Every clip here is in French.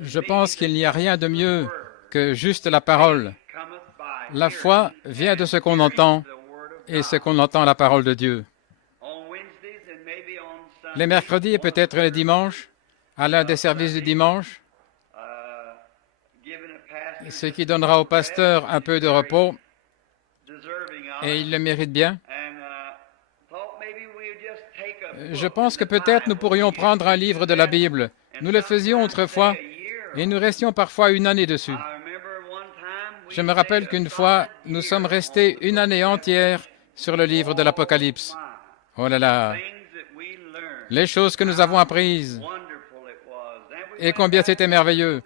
Je pense qu'il n'y a rien de mieux que juste la parole. La foi vient de ce qu'on entend, et ce qu'on entend la parole de Dieu. Les mercredis et peut-être les dimanches, à l'un des services du dimanche, ce qui donnera au pasteur un peu de repos, et il le mérite bien. Je pense que peut-être nous pourrions prendre un livre de la Bible. Nous le faisions autrefois, et nous restions parfois une année dessus. Je me rappelle qu'une fois, nous sommes restés une année entière sur le livre de l'Apocalypse. Oh là là! Les choses que nous avons apprises, et combien c'était merveilleux.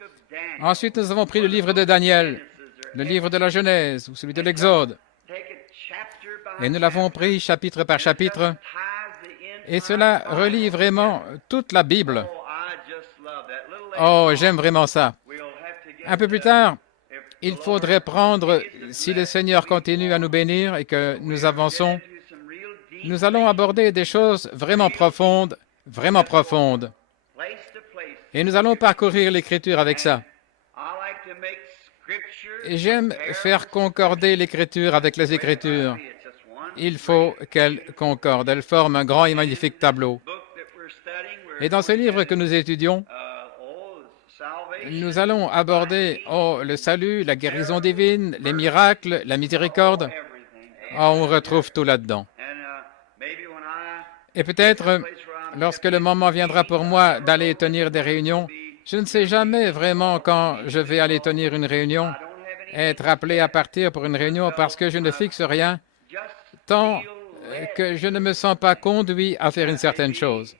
Ensuite, nous avons pris le livre de Daniel, le livre de la Genèse, ou celui de l'Exode, et nous l'avons pris chapitre par chapitre, et cela relie vraiment toute la Bible. Oh, j'aime vraiment ça. Un peu plus tard, il faudrait prendre, si le Seigneur continue à nous bénir et que nous avançons, nous allons aborder des choses vraiment profondes, et nous allons parcourir l'Écriture avec ça. Et j'aime faire concorder l'Écriture avec les Écritures. Il faut qu'elles concordent. Elles forment un grand et magnifique tableau. Et dans ce livre que nous étudions, nous allons aborder le salut, la guérison divine, les miracles, la miséricorde. On retrouve tout là-dedans. Et peut-être, lorsque le moment viendra pour moi d'aller tenir des réunions, je ne sais jamais vraiment quand je vais aller tenir une réunion, être appelé à partir pour une réunion parce que je ne fixe rien tant que je ne me sens pas conduit à faire une certaine chose.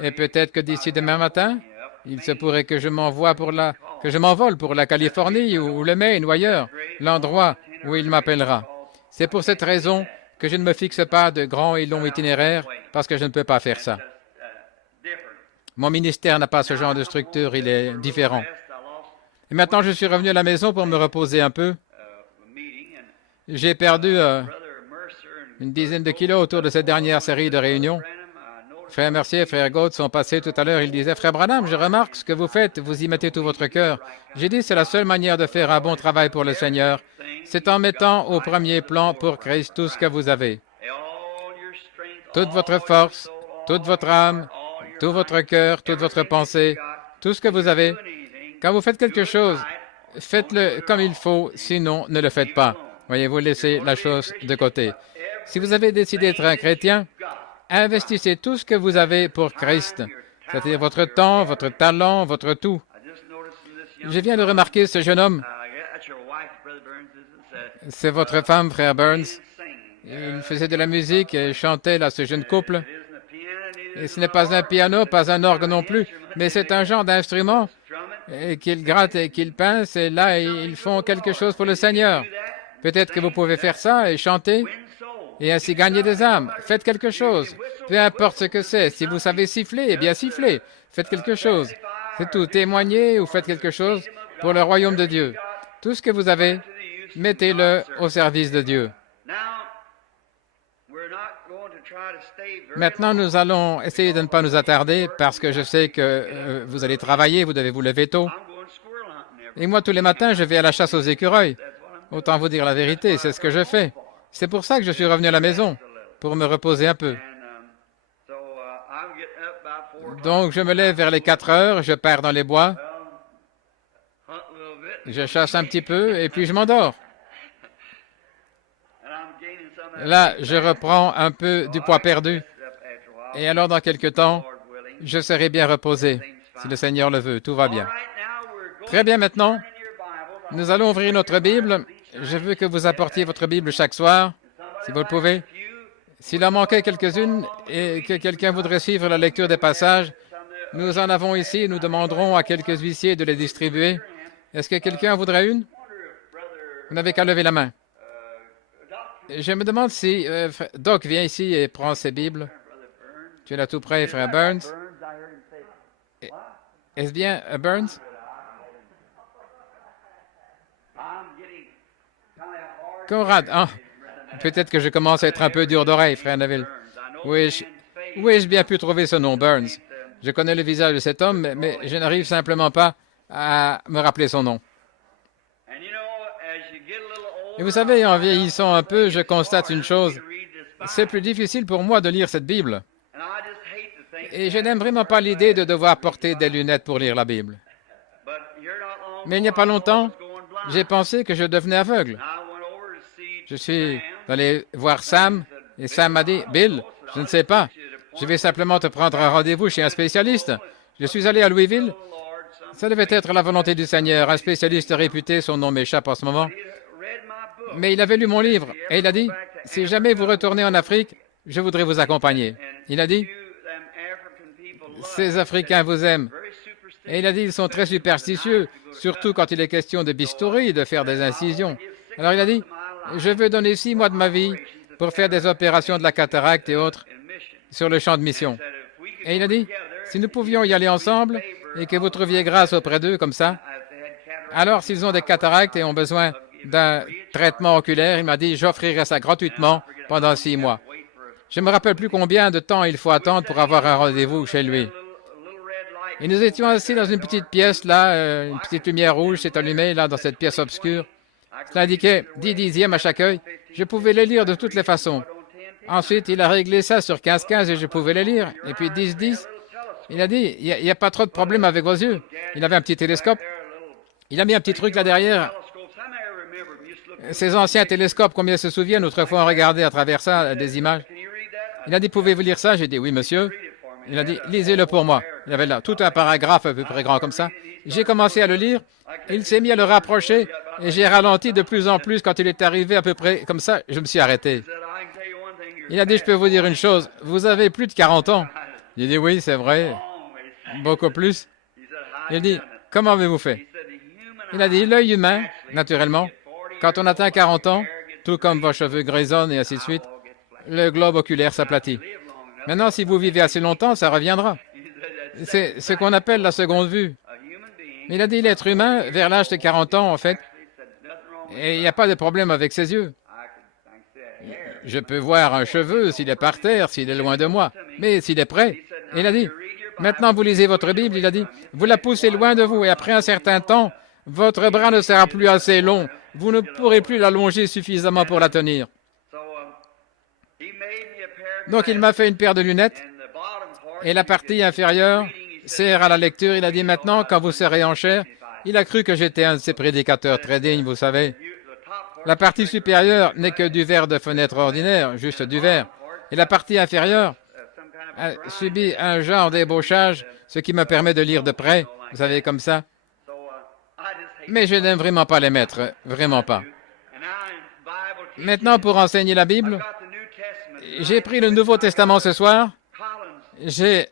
Et peut-être que d'ici demain matin, il se pourrait que je m'envole pour la Californie ou le Maine ou ailleurs, l'endroit où il m'appellera. C'est pour cette raison que je ne me fixe pas de grands et longs itinéraires, parce que je ne peux pas faire ça. Mon ministère n'a pas ce genre de structure, il est différent. Et maintenant, je suis revenu à la maison pour me reposer un peu. J'ai perdu une dizaine de kilos autour de cette dernière série de réunions. Frère Mercier et Frère Gaud sont passés tout à l'heure. Ils disaient, « Frère Branham, je remarque ce que vous faites, vous y mettez tout votre cœur. » J'ai dit, « C'est la seule manière de faire un bon travail pour le Seigneur. C'est en mettant au premier plan pour Christ tout ce que vous avez. Toute votre force, toute votre âme, tout votre cœur, toute votre pensée, tout ce que vous avez. Quand vous faites quelque chose, faites-le comme il faut, sinon ne le faites pas. Voyez-vous, laissez la chose de côté. Si vous avez décidé d'être un chrétien, investissez tout ce que vous avez pour Christ, c'est-à-dire votre temps, votre talent, votre tout. Je viens de remarquer ce jeune homme. C'est votre femme, Frère Burns. Il faisait de la musique et chantait là, ce jeune couple. Et ce n'est pas un piano, pas un orgue non plus, mais c'est un genre d'instrument qu'ils grattent et qu'ils pincent, et là, ils font quelque chose pour le Seigneur. Peut-être que vous pouvez faire ça et chanter, et ainsi gagner des âmes. Faites quelque chose, peu importe ce que c'est. Si vous savez siffler, eh bien sifflez. Faites quelque chose. C'est tout. Témoignez ou faites quelque chose pour le royaume de Dieu. Tout ce que vous avez, mettez-le au service de Dieu. Maintenant, nous allons essayer de ne pas nous attarder parce que je sais que vous allez travailler, vous devez vous lever tôt. Et moi, tous les matins, je vais à la chasse aux écureuils. Autant vous dire la vérité, c'est ce que je fais. C'est pour ça que je suis revenu à la maison, pour me reposer un peu. Donc, je me lève vers les 4 heures, je pars dans les bois, je chasse un petit peu et puis je m'endors. Là, je reprends un peu du poids perdu. Et alors, dans quelque temps, je serai bien reposé. Si le Seigneur le veut, tout va bien. Très bien, maintenant, nous allons ouvrir notre Bible. Je veux que vous apportiez votre Bible chaque soir, si vous le pouvez. S'il en manquait quelques-unes et que quelqu'un voudrait suivre la lecture des passages, nous en avons ici. Nous demanderons à quelques huissiers de les distribuer. Est-ce que quelqu'un en voudrait une? Vous n'avez qu'à lever la main. Je me demande si Doc vient ici et prend ses Bibles. Tu es là tout près, Frère Burns. Est-ce bien Burns? Conrad, peut-être que je commence à être un peu dur d'oreille, Frère Neville. Oui, Où ai-je bien pu trouver ce nom, Burns? Je connais le visage de cet homme, mais je n'arrive simplement pas à me rappeler son nom. Et vous savez, en vieillissant un peu, je constate une chose. C'est plus difficile pour moi de lire cette Bible. Et je n'aime vraiment pas l'idée de devoir porter des lunettes pour lire la Bible. Mais il n'y a pas longtemps, j'ai pensé que je devenais aveugle. Je suis allé voir Sam, et Sam m'a dit, « Bill, je ne sais pas. Je vais simplement te prendre un rendez-vous chez un spécialiste. » Je suis allé à Louisville. Ça devait être la volonté du Seigneur. Un spécialiste réputé, son nom m'échappe en ce moment. Mais il avait lu mon livre et il a dit, « Si jamais vous retournez en Afrique, je voudrais vous accompagner. » Il a dit, « Ces Africains vous aiment. » Et il a dit, « Ils sont très superstitieux, surtout quand il est question de bistouri, de faire des incisions. » Alors il a dit, « Je veux donner 6 mois de ma vie pour faire des opérations de la cataracte et autres sur le champ de mission. » Et il a dit, « Si nous pouvions y aller ensemble et que vous trouviez grâce auprès d'eux comme ça, alors s'ils ont des cataractes et ont besoin d'un traitement oculaire, il m'a dit, j'offrirai ça gratuitement pendant 6 mois. Je ne me rappelle plus combien de temps il faut attendre pour avoir un rendez-vous chez lui. Et nous étions assis dans une petite pièce, là, une petite lumière rouge s'est allumée, là, dans cette pièce obscure. Cela indiquait 10 dixièmes à chaque œil. Je pouvais les lire de toutes les façons. Ensuite, il a réglé ça sur 15-15 et je pouvais les lire. Et puis 10-10, il a dit, il n'y a pas trop de problème avec vos yeux. Il avait un petit télescope. Il a mis un petit truc là derrière. Ces anciens télescopes, combien se souviennent, autrefois on regardait à travers ça des images. Il a dit, pouvez-vous lire ça? J'ai dit, oui, monsieur. Il a dit, lisez-le pour moi. Il y avait là tout un paragraphe à peu près grand comme ça. J'ai commencé à le lire. Il s'est mis à le rapprocher et j'ai ralenti de plus en plus. Quand il est arrivé à peu près comme ça, je me suis arrêté. Il a dit, je peux vous dire une chose, vous avez plus de 40 ans. J'ai dit, oui, c'est vrai, beaucoup plus. Il a dit, comment avez-vous fait? Il a dit, l'œil humain, naturellement, quand on atteint 40 ans, tout comme vos cheveux grisonnent et ainsi de suite, le globe oculaire s'aplatit. Maintenant, si vous vivez assez longtemps, ça reviendra. C'est ce qu'on appelle la seconde vue. Mais il a dit, l'être humain, vers l'âge de 40 ans, en fait, et il n'y a pas de problème avec ses yeux. Je peux voir un cheveu s'il est par terre, s'il est loin de moi, mais s'il est près. Il a dit, maintenant vous lisez votre Bible, il a dit, vous la poussez loin de vous et après un certain temps, votre bras ne sera plus assez long. Vous ne pourrez plus l'allonger suffisamment pour la tenir. Donc il m'a fait une paire de lunettes et la partie inférieure sert à la lecture. Il a dit, maintenant, quand vous serez en chair, il a cru que j'étais un de ces prédicateurs très dignes, vous savez. La partie supérieure n'est que du verre de fenêtre ordinaire, juste du verre. Et la partie inférieure a subi un genre d'ébauchage, ce qui me permet de lire de près, vous savez, comme ça. Mais je n'aime vraiment pas les mettre, vraiment pas. Maintenant, pour enseigner la Bible, j'ai pris le Nouveau Testament ce soir. J'ai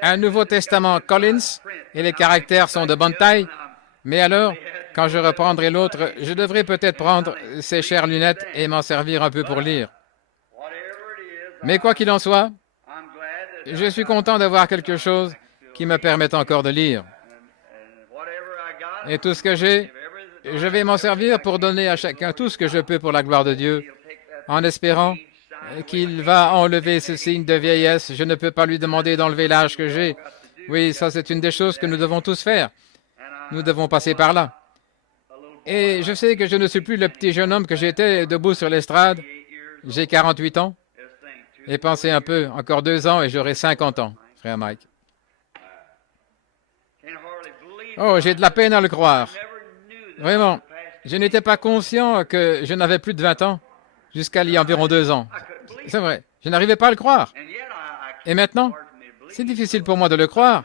un Nouveau Testament Collins et les caractères sont de bonne taille. Mais alors, quand je reprendrai l'autre, je devrais peut-être prendre ces chères lunettes et m'en servir un peu pour lire. Mais quoi qu'il en soit, je suis content d'avoir quelque chose qui me permette encore de lire. Et tout ce que j'ai, je vais m'en servir pour donner à chacun tout ce que je peux pour la gloire de Dieu, en espérant qu'il va enlever ce signe de vieillesse. Je ne peux pas lui demander d'enlever l'âge que j'ai. Oui, ça c'est une des choses que nous devons tous faire. Nous devons passer par là. Et je sais que je ne suis plus le petit jeune homme que j'étais debout sur l'estrade. J'ai 48 ans. Et pensez un peu, encore 2 ans et j'aurai 50 ans, frère Mike. Oh, j'ai de la peine à le croire. Vraiment, je n'étais pas conscient que je n'avais plus de 20 ans jusqu'à il y a environ 2 ans. C'est vrai, je n'arrivais pas à le croire. Et maintenant, c'est difficile pour moi de le croire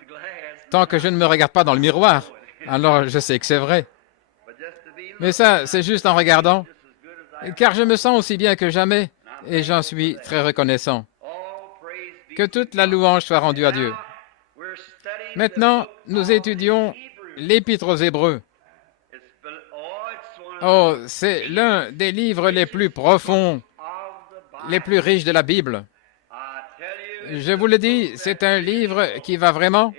tant que je ne me regarde pas dans le miroir. Alors, je sais que c'est vrai. Mais ça, c'est juste en regardant, car je me sens aussi bien que jamais et j'en suis très reconnaissant. Que toute la louange soit rendue à Dieu. Maintenant, nous étudions l'Épître aux Hébreux. Oh, c'est l'un des livres les plus profonds, les plus riches de la Bible. Je vous le dis, c'est un livre qui va vraiment,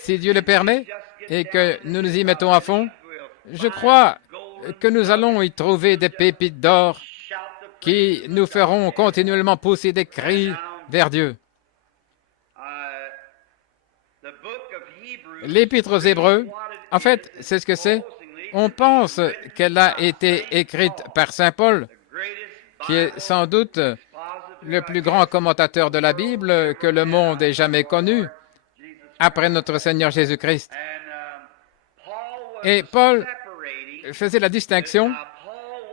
si Dieu le permet, et que nous nous y mettons à fond, je crois que nous allons y trouver des pépites d'or qui nous feront continuellement pousser des cris vers Dieu. L'Épître aux Hébreux, en fait, c'est ce que c'est. On pense qu'elle a été écrite par saint Paul, qui est sans doute le plus grand commentateur de la Bible que le monde ait jamais connu, après notre Seigneur Jésus-Christ. Et Paul faisait la distinction.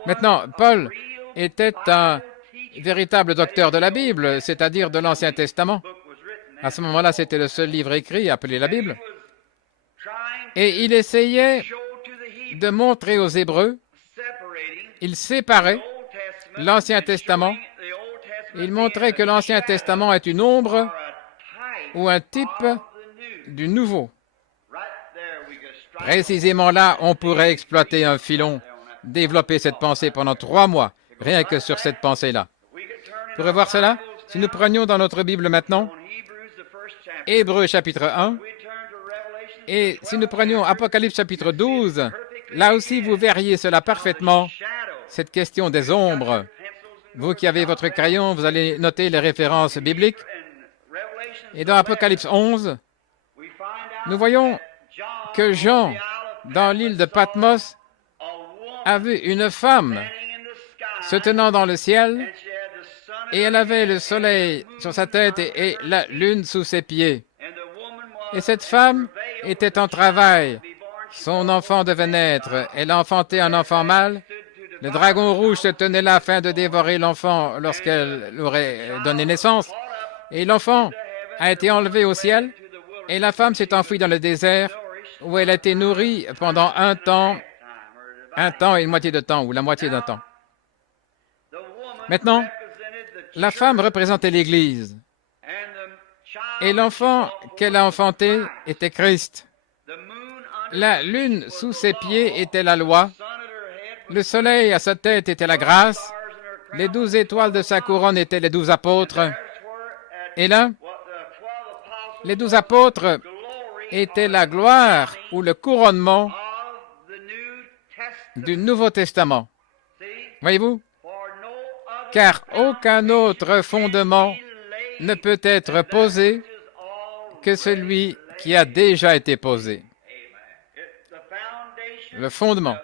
Maintenant, Paul était un véritable docteur de la Bible, c'est-à-dire de l'Ancien Testament. À ce moment-là, c'était le seul livre écrit appelé la Bible. Et il essayait de montrer aux Hébreux, il séparait l'Ancien Testament. Il montrait que l'Ancien Testament est une ombre ou un type du Nouveau. Précisément là, on pourrait exploiter un filon, développer cette pensée pendant 3 mois, rien que sur cette pensée-là. Vous pourrez voir cela? Si nous prenions dans notre Bible maintenant, Hébreux chapitre 1, et si nous prenions Apocalypse chapitre 12, là aussi vous verriez cela parfaitement, cette question des ombres. Vous qui avez votre crayon, vous allez noter les références bibliques. Et dans Apocalypse 11, nous voyons que Jean, dans l'île de Patmos, a vu une femme se tenant dans le ciel, et elle avait le soleil sur sa tête et la lune sous ses pieds. Et cette femme était en travail. Son enfant devait naître. Elle enfantait un enfant mâle. Le dragon rouge se tenait là afin de dévorer l'enfant lorsqu'elle aurait donné naissance. Et l'enfant a été enlevé au ciel, et la femme s'est enfuie dans le désert, où elle a été nourrie pendant un temps et une moitié de temps, ou la moitié d'un temps. Maintenant, la femme représentait l'Église, et l'enfant qu'elle a enfanté était Christ. La lune sous ses pieds était la loi, le soleil à sa tête était la grâce, les 12 étoiles de sa couronne étaient les 12 apôtres, et là, les 12 apôtres étaient la gloire ou le couronnement du Nouveau Testament. Voyez-vous? Car aucun autre fondement ne peut être posé que celui qui a déjà été posé. Le fondement,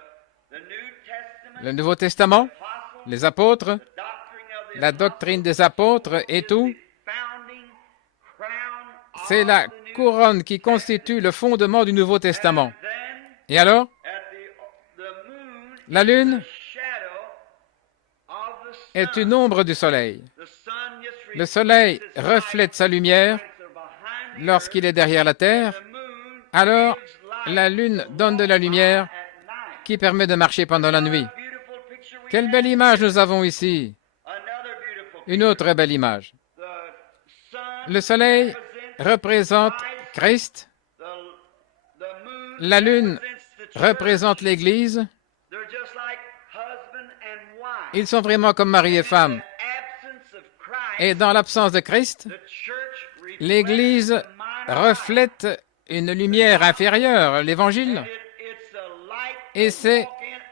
le Nouveau Testament, les apôtres, la doctrine des apôtres et tout, c'est la couronne qui constitue le fondement du Nouveau Testament. Et alors, la lune est une ombre du soleil. Le soleil reflète sa lumière lorsqu'il est derrière la terre. Alors, la lune donne de la lumière qui permet de marcher pendant la nuit. Quelle belle image nous avons ici! Une autre belle image. Le soleil représente Christ. La lune représente l'Église. Ils sont vraiment comme mari et femme. Et dans l'absence de Christ, l'Église reflète une lumière inférieure, l'Évangile. Et c'est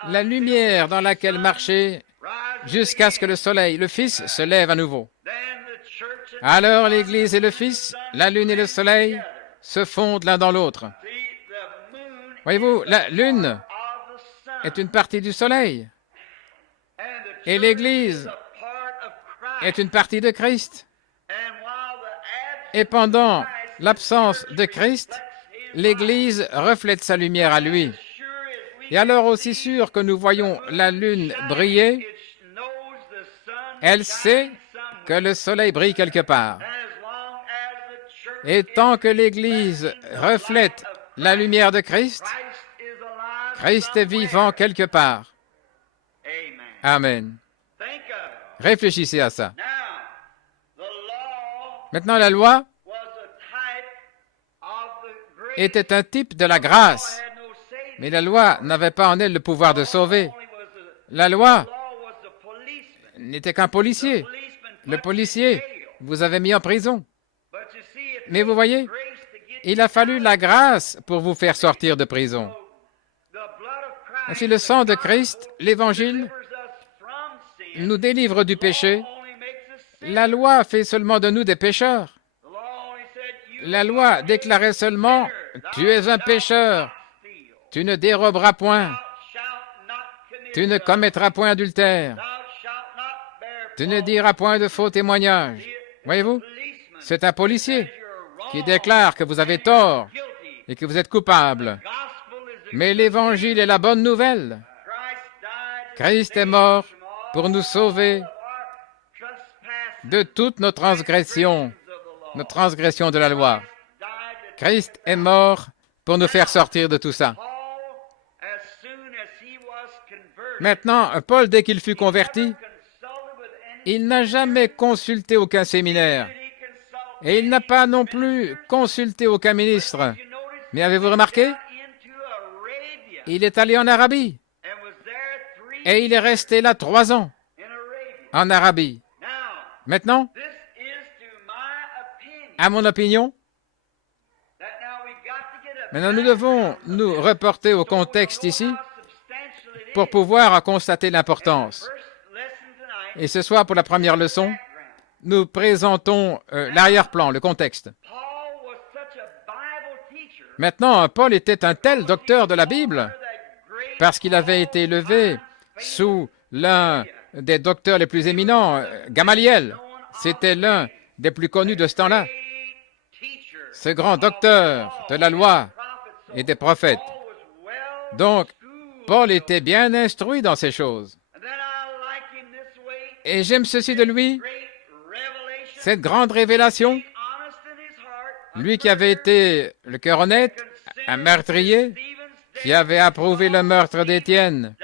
la lumière dans laquelle marcher jusqu'à ce que le soleil, le Fils, se lève à nouveau. Alors l'Église et le Fils, la lune et le soleil, se fondent l'un dans l'autre. Voyez-vous, la lune est une partie du soleil. Et l'Église est une partie de Christ. Et pendant l'absence de Christ, l'Église reflète sa lumière à lui. Et alors, aussi sûr que nous voyons la lune briller, elle sait que le soleil brille quelque part. Et tant que l'Église reflète la lumière de Christ, Christ est vivant quelque part. Amen. Réfléchissez à ça. Maintenant, la loi était un type de la grâce, mais la loi n'avait pas en elle le pouvoir de sauver. La loi n'était qu'un policier. Le policier vous avait mis en prison. Mais vous voyez, il a fallu la grâce pour vous faire sortir de prison. Ainsi, le sang de Christ, l'Évangile, nous délivre du péché. La loi fait seulement de nous des pécheurs. La loi déclarait seulement tu es un pécheur, tu ne déroberas point, tu ne commettras point adultère, tu ne diras point de faux témoignages. Voyez-vous, c'est un policier qui déclare que vous avez tort et que vous êtes coupable. Mais l'Évangile est la bonne nouvelle. Christ est mort pour nous sauver de toutes nos transgressions de la loi. Christ est mort pour nous faire sortir de tout ça. Maintenant, Paul, dès qu'il fut converti, il n'a jamais consulté aucun séminaire et il n'a pas non plus consulté aucun ministre. Mais avez-vous remarqué? Il est allé en Arabie et il est resté là 3 ans en Arabie. Maintenant, à mon opinion, maintenant nous devons nous reporter au contexte ici pour pouvoir en constater l'importance. Et ce soir, pour la première leçon, nous présentons l'arrière-plan, le contexte. Maintenant, Paul était un tel docteur de la Bible parce qu'il avait été élevé sous l'un des docteurs les plus éminents, Gamaliel. C'était l'un des plus connus de ce temps-là. Ce grand docteur de la loi et des prophètes. Donc, Paul était bien instruit dans ces choses. Et j'aime ceci de lui, cette grande révélation, lui qui avait été le cœur honnête, un meurtrier, qui avait approuvé le meurtre d'Étienne.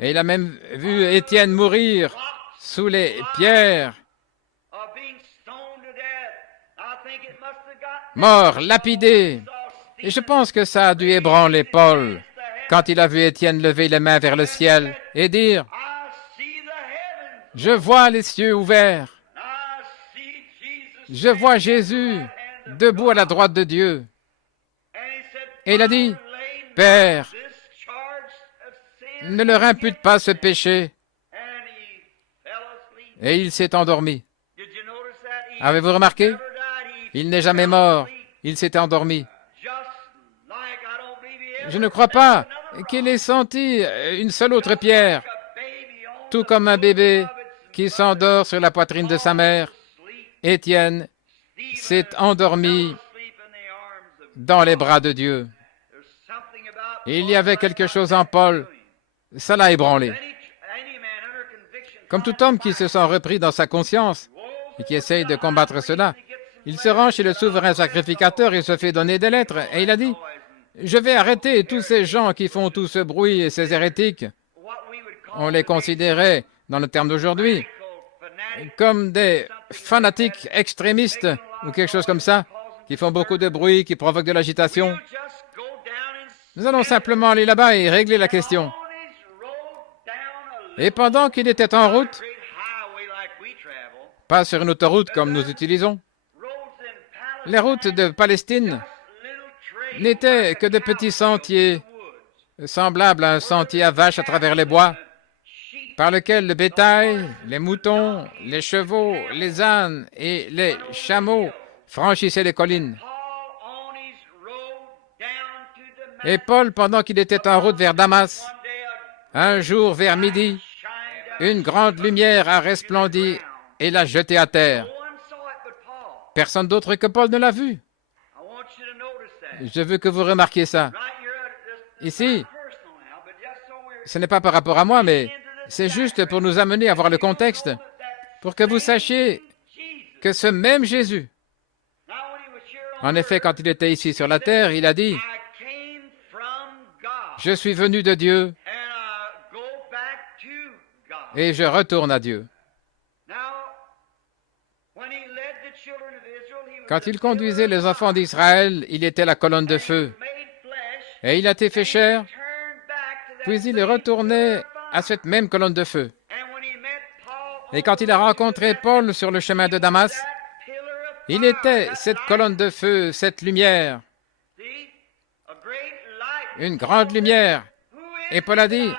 Et il a même vu Étienne mourir sous les pierres, mort, lapidé. Et je pense que ça a dû ébranler Paul quand il a vu Étienne lever les mains vers le ciel et dire « Je vois les cieux ouverts, je vois Jésus debout à la droite de Dieu. » Et il a dit « Père, ne leur impute pas ce péché. » Et il s'est endormi. Avez-vous remarqué? Il n'est jamais mort, il s'est endormi. Je ne crois pas qu'il ait senti une seule autre pierre, tout comme un bébé qui s'endort sur la poitrine de sa mère. Étienne s'est endormi dans les bras de Dieu. Il y avait quelque chose en Paul, ça l'a ébranlé. Comme tout homme qui se sent repris dans sa conscience et qui essaye de combattre cela, il se rend chez le souverain sacrificateur et se fait donner des lettres. Et il a dit, « Je vais arrêter tous ces gens qui font tout ce bruit et ces hérétiques. » On les considérait, dans le terme d'aujourd'hui, comme des fanatiques extrémistes ou quelque chose comme ça, qui font beaucoup de bruit, qui provoquent de l'agitation. Nous allons simplement aller là-bas et régler la question. Et pendant qu'il était en route, pas sur une autoroute comme nous utilisons, les routes de Palestine n'étaient que de petits sentiers, semblables à un sentier à vaches à travers les bois, par lequel le bétail, les moutons, les chevaux, les ânes et les chameaux franchissaient les collines. Et Paul, pendant qu'il était en route vers Damas, un jour vers midi, une grande lumière a resplendi et l'a jeté à terre. Personne d'autre que Paul ne l'a vu. Je veux que vous remarquiez ça. Ici, ce n'est pas par rapport à moi, mais c'est juste pour nous amener à voir le contexte, pour que vous sachiez que ce même Jésus, en effet, quand il était ici sur la terre, il a dit, « Je suis venu de Dieu et je retourne à Dieu. » Quand il conduisait les enfants d'Israël, il était la colonne de feu. Et il a été fait chair, puis il est retourné à cette même colonne de feu. Et quand il a rencontré Paul sur le chemin de Damas, il était cette colonne de feu, cette lumière, une grande lumière. Et Paul a dit,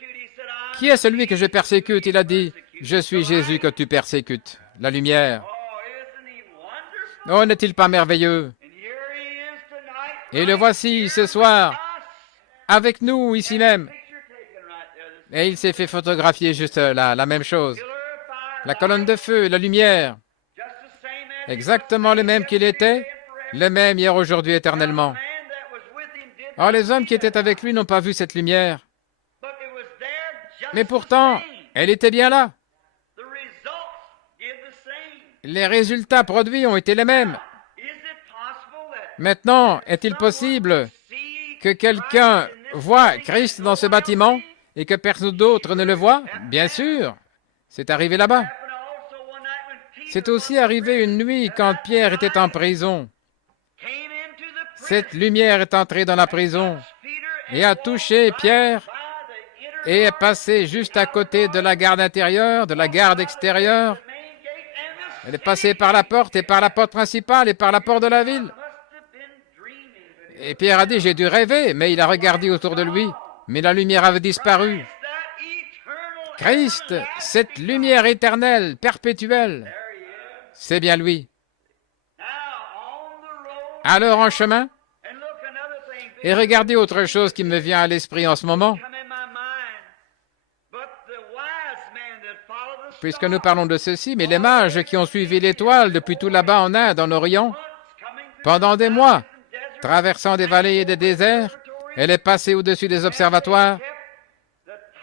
« Qui est celui que je persécute ?» Il a dit, « Je suis Jésus que tu persécutes, la lumière. » Oh, n'est-il pas merveilleux? Et le voici ce soir avec nous ici même. Et il s'est fait photographier juste là, la même chose. La colonne de feu, la lumière, exactement le même qu'il était, le même hier, aujourd'hui, éternellement. Or, les hommes qui étaient avec lui n'ont pas vu cette lumière. Mais pourtant, elle était bien là. Les résultats produits ont été les mêmes. Maintenant, est-il possible que quelqu'un voit Christ dans ce bâtiment et que personne d'autre ne le voit? Bien sûr, c'est arrivé là-bas. C'est aussi arrivé une nuit quand Pierre était en prison. Cette lumière est entrée dans la prison et a touché Pierre et est passée juste à côté de la garde intérieure, de la garde extérieure. Elle est passée par la porte et par la porte principale et par la porte de la ville. Et Pierre a dit, j'ai dû rêver, mais il a regardé autour de lui, mais la lumière avait disparu. Christ, cette lumière éternelle, perpétuelle, c'est bien lui. Alors en chemin, et regardez autre chose qui me vient à l'esprit en ce moment. Puisque nous parlons de ceci, mais les mages qui ont suivi l'étoile depuis tout là-bas en Inde, en Orient, pendant des mois, traversant des vallées et des déserts, elle est passée au-dessus des observatoires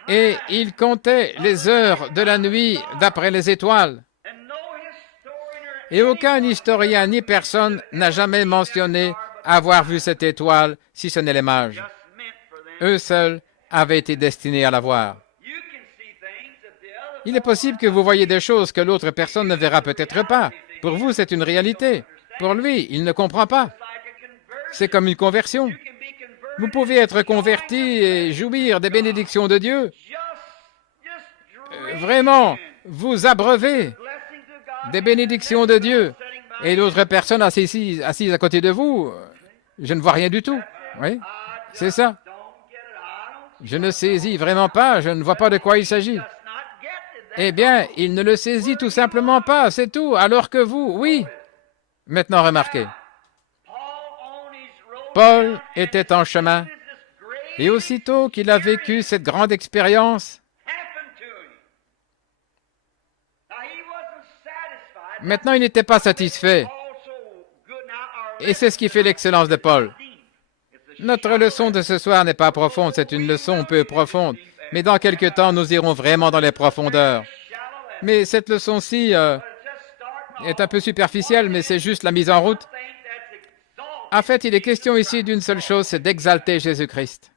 et ils comptaient les heures de la nuit d'après les étoiles. Et aucun historien ni personne n'a jamais mentionné avoir vu cette étoile, si ce n'est les mages. Eux seuls avaient été destinés à la voir. Il est possible que vous voyez des choses que l'autre personne ne verra peut-être pas. Pour vous, c'est une réalité. Pour lui, il ne comprend pas. C'est comme une conversion. Vous pouvez être converti et jouir des bénédictions de Dieu. Vraiment, vous abreuvez des bénédictions de Dieu. Et l'autre personne assise à côté de vous, je ne vois rien du tout. Oui, c'est ça. Je ne saisis vraiment pas, je ne vois pas de quoi il s'agit. Eh bien, il ne le saisit tout simplement pas, c'est tout, alors que vous, oui. Maintenant, remarquez. Paul était en chemin, et aussitôt qu'il a vécu cette grande expérience, maintenant il n'était pas satisfait. Et c'est ce qui fait l'excellence de Paul. Notre leçon de ce soir n'est pas profonde, c'est une leçon peu profonde. Mais dans quelque temps, nous irons vraiment dans les profondeurs. Mais cette leçon-ci est un peu superficielle, mais c'est juste la mise en route. En fait, il est question ici d'une seule chose, c'est d'exalter Jésus-Christ.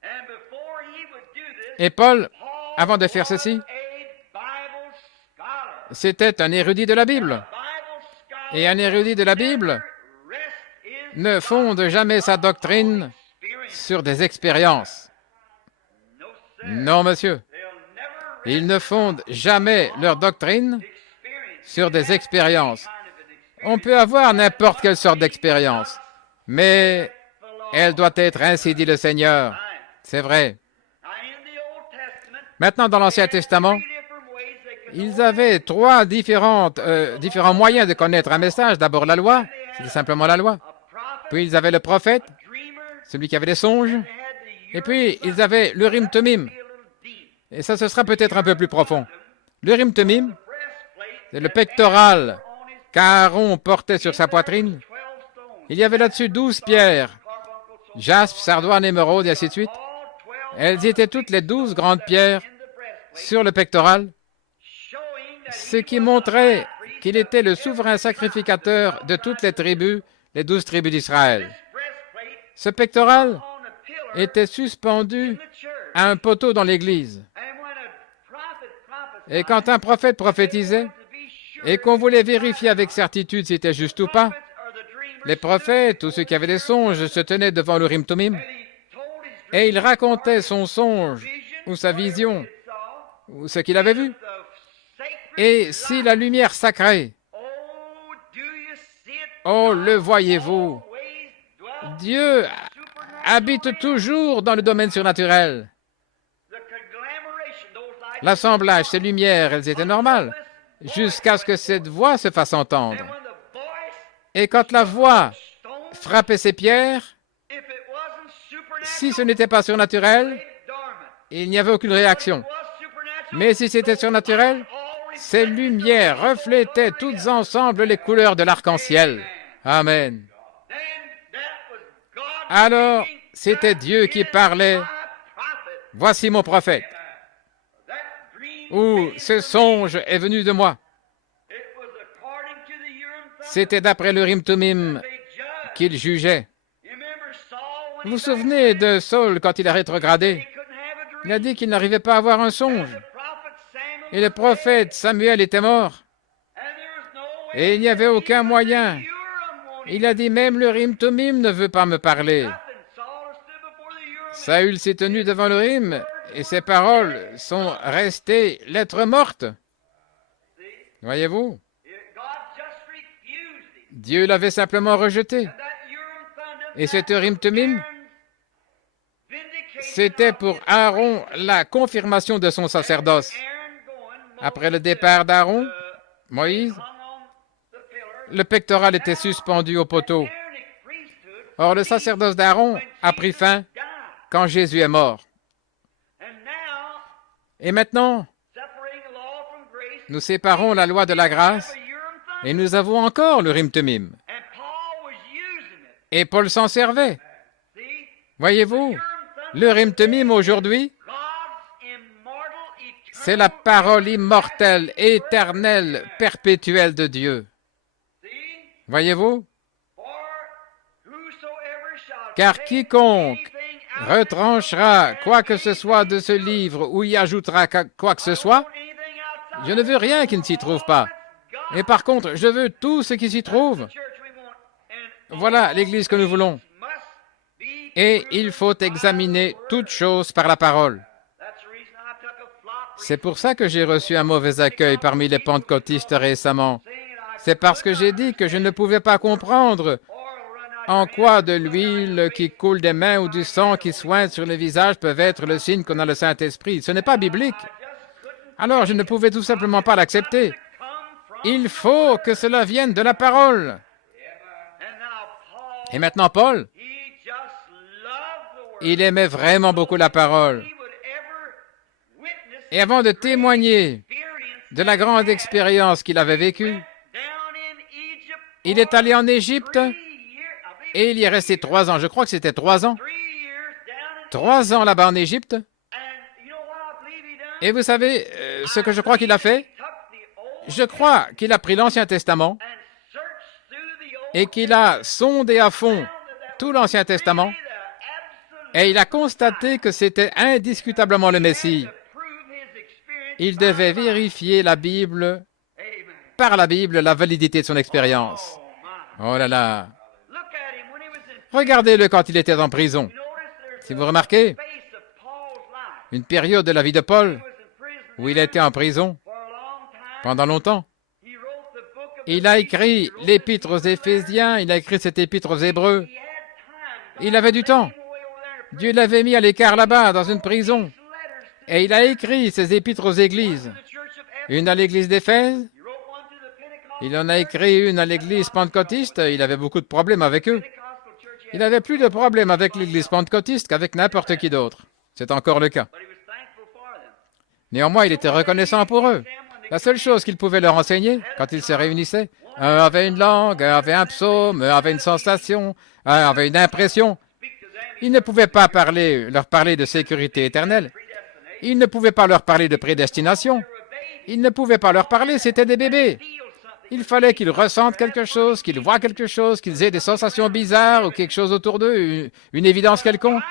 Et Paul, avant de faire ceci, c'était un érudit de la Bible. Et un érudit de la Bible ne fonde jamais sa doctrine sur des expériences. Non, monsieur. Ils ne fondent jamais leur doctrine sur des expériences. On peut avoir n'importe quelle sorte d'expérience, mais elle doit être ainsi dit le Seigneur. C'est vrai. Maintenant, dans l'Ancien Testament, ils avaient trois différents moyens de connaître un message. D'abord la loi, c'était simplement la loi. Puis ils avaient le prophète, celui qui avait des songes. Et puis ils avaient l'Urim Tumim. Et ça, ce sera peut-être un peu plus profond. L'Urim Tumim, c'est le pectoral qu'Aaron portait sur sa poitrine. Il y avait là-dessus 12 pierres, jaspe, sardoine, émeraude, et ainsi de suite. Elles étaient toutes les 12 grandes pierres sur le pectoral, ce qui montrait qu'il était le souverain sacrificateur de toutes les tribus, les 12 tribus d'Israël. Ce pectoral était suspendu à un poteau dans l'église. Et quand un prophète prophétisait, et qu'on voulait vérifier avec certitude si c'était juste ou pas, les prophètes ou ceux qui avaient des songes se tenaient devant l'Urim Tumim et il racontait son songe ou sa vision ou ce qu'il avait vu. Et si la lumière sacrée, oh, le voyez-vous, Dieu habite toujours dans le domaine surnaturel. L'assemblage, ces lumières, elles étaient normales, jusqu'à ce que cette voix se fasse entendre. Et quand la voix frappait ces pierres, si ce n'était pas surnaturel, il n'y avait aucune réaction. Mais si c'était surnaturel, ces lumières reflétaient toutes ensemble les couleurs de l'arc-en-ciel. Amen. Alors, c'était Dieu qui parlait. Voici mon prophète. Ou ce songe est venu de moi. C'était d'après le Urim Thummim qu'il jugeait. Vous vous souvenez de Saul quand il a rétrogradé? Il a dit qu'il n'arrivait pas à avoir un songe. Et le prophète Samuel était mort. Et il n'y avait aucun moyen. Il a dit, même le Urim Thummim ne veut pas me parler. Saül s'est tenu devant le Urim et ses paroles sont restées lettres mortes. Voyez-vous? Dieu l'avait simplement rejeté. Et cet Urim Thummim, c'était pour Aaron la confirmation de son sacerdoce. Après le départ d'Aaron, Moïse, le pectoral était suspendu au poteau. Or, le sacerdoce d'Aaron a pris fin quand Jésus est mort. Et maintenant, nous séparons la loi de la grâce et nous avons encore le Urim Thummim. Et Paul s'en servait. Voyez-vous, le Urim Thummim aujourd'hui, c'est la parole immortelle, éternelle, perpétuelle de Dieu. Voyez-vous? Car quiconque retranchera quoi que ce soit de ce livre ou y ajoutera quoi que ce soit, je ne veux rien qui ne s'y trouve pas. Et par contre, je veux tout ce qui s'y trouve. Voilà l'Église que nous voulons. Et il faut examiner toutes choses par la parole. C'est pour ça que j'ai reçu un mauvais accueil parmi les pentecôtistes récemment. C'est parce que j'ai dit que je ne pouvais pas comprendre en quoi de l'huile qui coule des mains ou du sang qui soigne sur le visage peuvent être le signe qu'on a le Saint-Esprit. Ce n'est pas biblique. Alors je ne pouvais tout simplement pas l'accepter. Il faut que cela vienne de la parole. Et maintenant, Paul, il aimait vraiment beaucoup la parole. Et avant de témoigner de la grande expérience qu'il avait vécue, il est allé en Égypte et il y est resté 3 ans. Je crois que c'était 3 ans. 3 ans là-bas en Égypte. Et vous savez ce que je crois qu'il a fait? Je crois qu'il a pris l'Ancien Testament et qu'il a sondé à fond tout l'Ancien Testament et il a constaté que c'était indiscutablement le Messie. Il devait vérifier la Bible, par la Bible, la validité de son expérience. Oh là là! Regardez-le quand il était en prison. Si vous remarquez, une période de la vie de Paul où il était en prison pendant longtemps. Il a écrit l'épître aux Éphésiens, il a écrit cette épître aux Hébreux. Il avait du temps. Dieu l'avait mis à l'écart là-bas, dans une prison. Et il a écrit ces épîtres aux églises. Une à l'église d'Éphèse. Il en a écrit une à l'église pentecôtiste. Il avait beaucoup de problèmes avec eux. Il n'avait plus de problèmes avec l'église pentecôtiste qu'avec n'importe qui d'autre. C'est encore le cas. Néanmoins, il était reconnaissant pour eux. La seule chose qu'il pouvait leur enseigner, quand ils se réunissaient, un avait une langue, un avait un psaume, un avait une sensation, un avait une impression. Il ne pouvait pas leur parler de sécurité éternelle. Il ne pouvait pas leur parler de prédestination. Il ne pouvait pas leur parler, c'étaient des bébés. Il fallait qu'ils ressentent quelque chose, qu'ils voient quelque chose, qu'ils aient des sensations bizarres ou quelque chose autour d'eux, une évidence quelconque.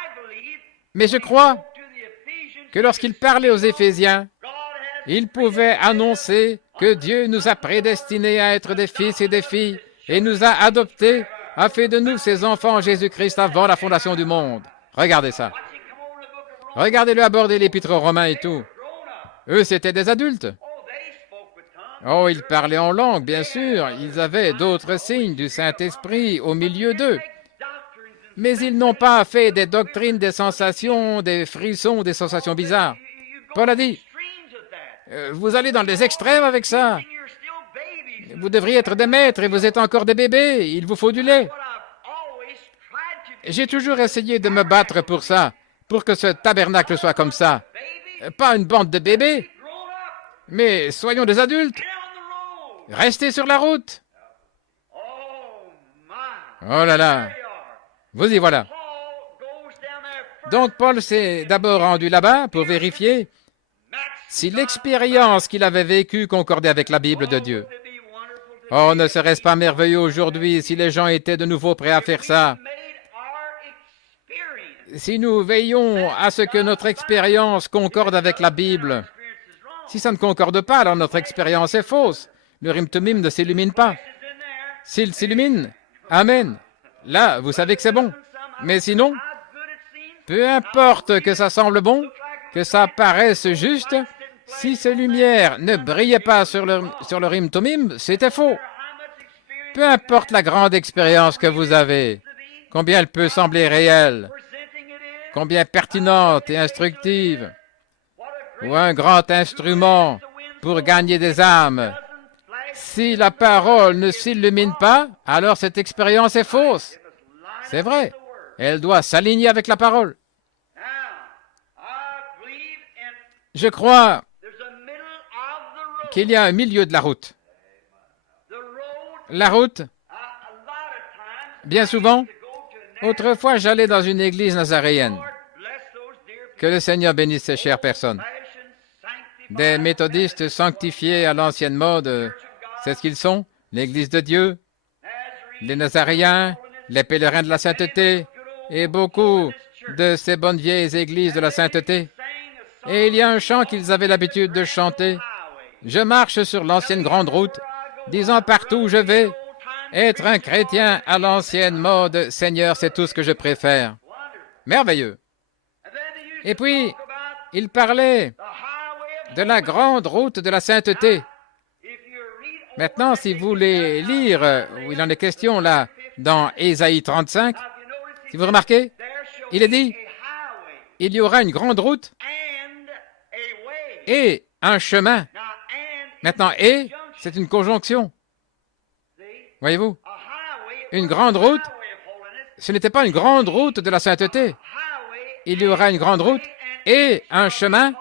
Mais je crois que lorsqu'il parlait aux Éphésiens, il pouvait annoncer que Dieu nous a prédestinés à être des fils et des filles et nous a adoptés, a fait de nous ses enfants en Jésus-Christ avant la fondation du monde. Regardez ça. Regardez-le aborder l'épître aux Romains et tout. Eux, c'étaient des adultes. Oh, ils parlaient en langue, bien sûr. Ils avaient d'autres signes du Saint-Esprit au milieu d'eux. Mais ils n'ont pas fait des doctrines, des sensations, des frissons, des sensations bizarres. Paul a dit, vous allez dans les extrêmes avec ça. Vous devriez être des maîtres et vous êtes encore des bébés. Il vous faut du lait. J'ai toujours essayé de me battre pour ça, pour que ce tabernacle soit comme ça. Pas une bande de bébés, mais soyons des adultes. Restez sur la route. Oh là là, vous y voilà. Donc Paul s'est d'abord rendu là-bas pour vérifier si l'expérience qu'il avait vécue concordait avec la Bible de Dieu. Oh, ne serait-ce pas merveilleux aujourd'hui si les gens étaient de nouveau prêts à faire ça? Si nous veillons à ce que notre expérience concorde avec la Bible, si ça ne concorde pas, alors notre expérience est fausse. Le Urim Thummim ne s'illumine pas. S'il s'illumine, amen. Là, vous savez que c'est bon. Mais sinon, peu importe que ça semble bon, que ça paraisse juste, si ces lumières ne brillaient pas sur le Urim Thummim, c'était faux. Peu importe la grande expérience que vous avez, combien elle peut sembler réelle, combien pertinente et instructive, ou un grand instrument pour gagner des âmes, si la parole ne s'illumine pas, alors cette expérience est fausse. C'est vrai, elle doit s'aligner avec la parole. Je crois qu'il y a un milieu de la route. La route, bien souvent, autrefois j'allais dans une église nazaréenne. Que le Seigneur bénisse ces chères personnes. Des méthodistes sanctifiés à l'ancienne mode, c'est ce qu'ils sont, l'Église de Dieu, les Nazaréens, les pèlerins de la sainteté, et beaucoup de ces bonnes vieilles églises de la sainteté. Et il y a un chant qu'ils avaient l'habitude de chanter. Je marche sur l'ancienne grande route, disant partout où je vais, être un chrétien à l'ancienne mode, Seigneur, c'est tout ce que je préfère. Merveilleux. Et puis, il parlait de la grande route de la sainteté. Maintenant, si vous voulez lire, où il en est question là, dans Ésaïe 35, si vous remarquez, il est dit, il y aura une grande route et un chemin. Maintenant, et, c'est une conjonction. Voyez-vous? Une grande route, ce n'était pas une grande route de la sainteté. Il y aura une grande route et un chemin,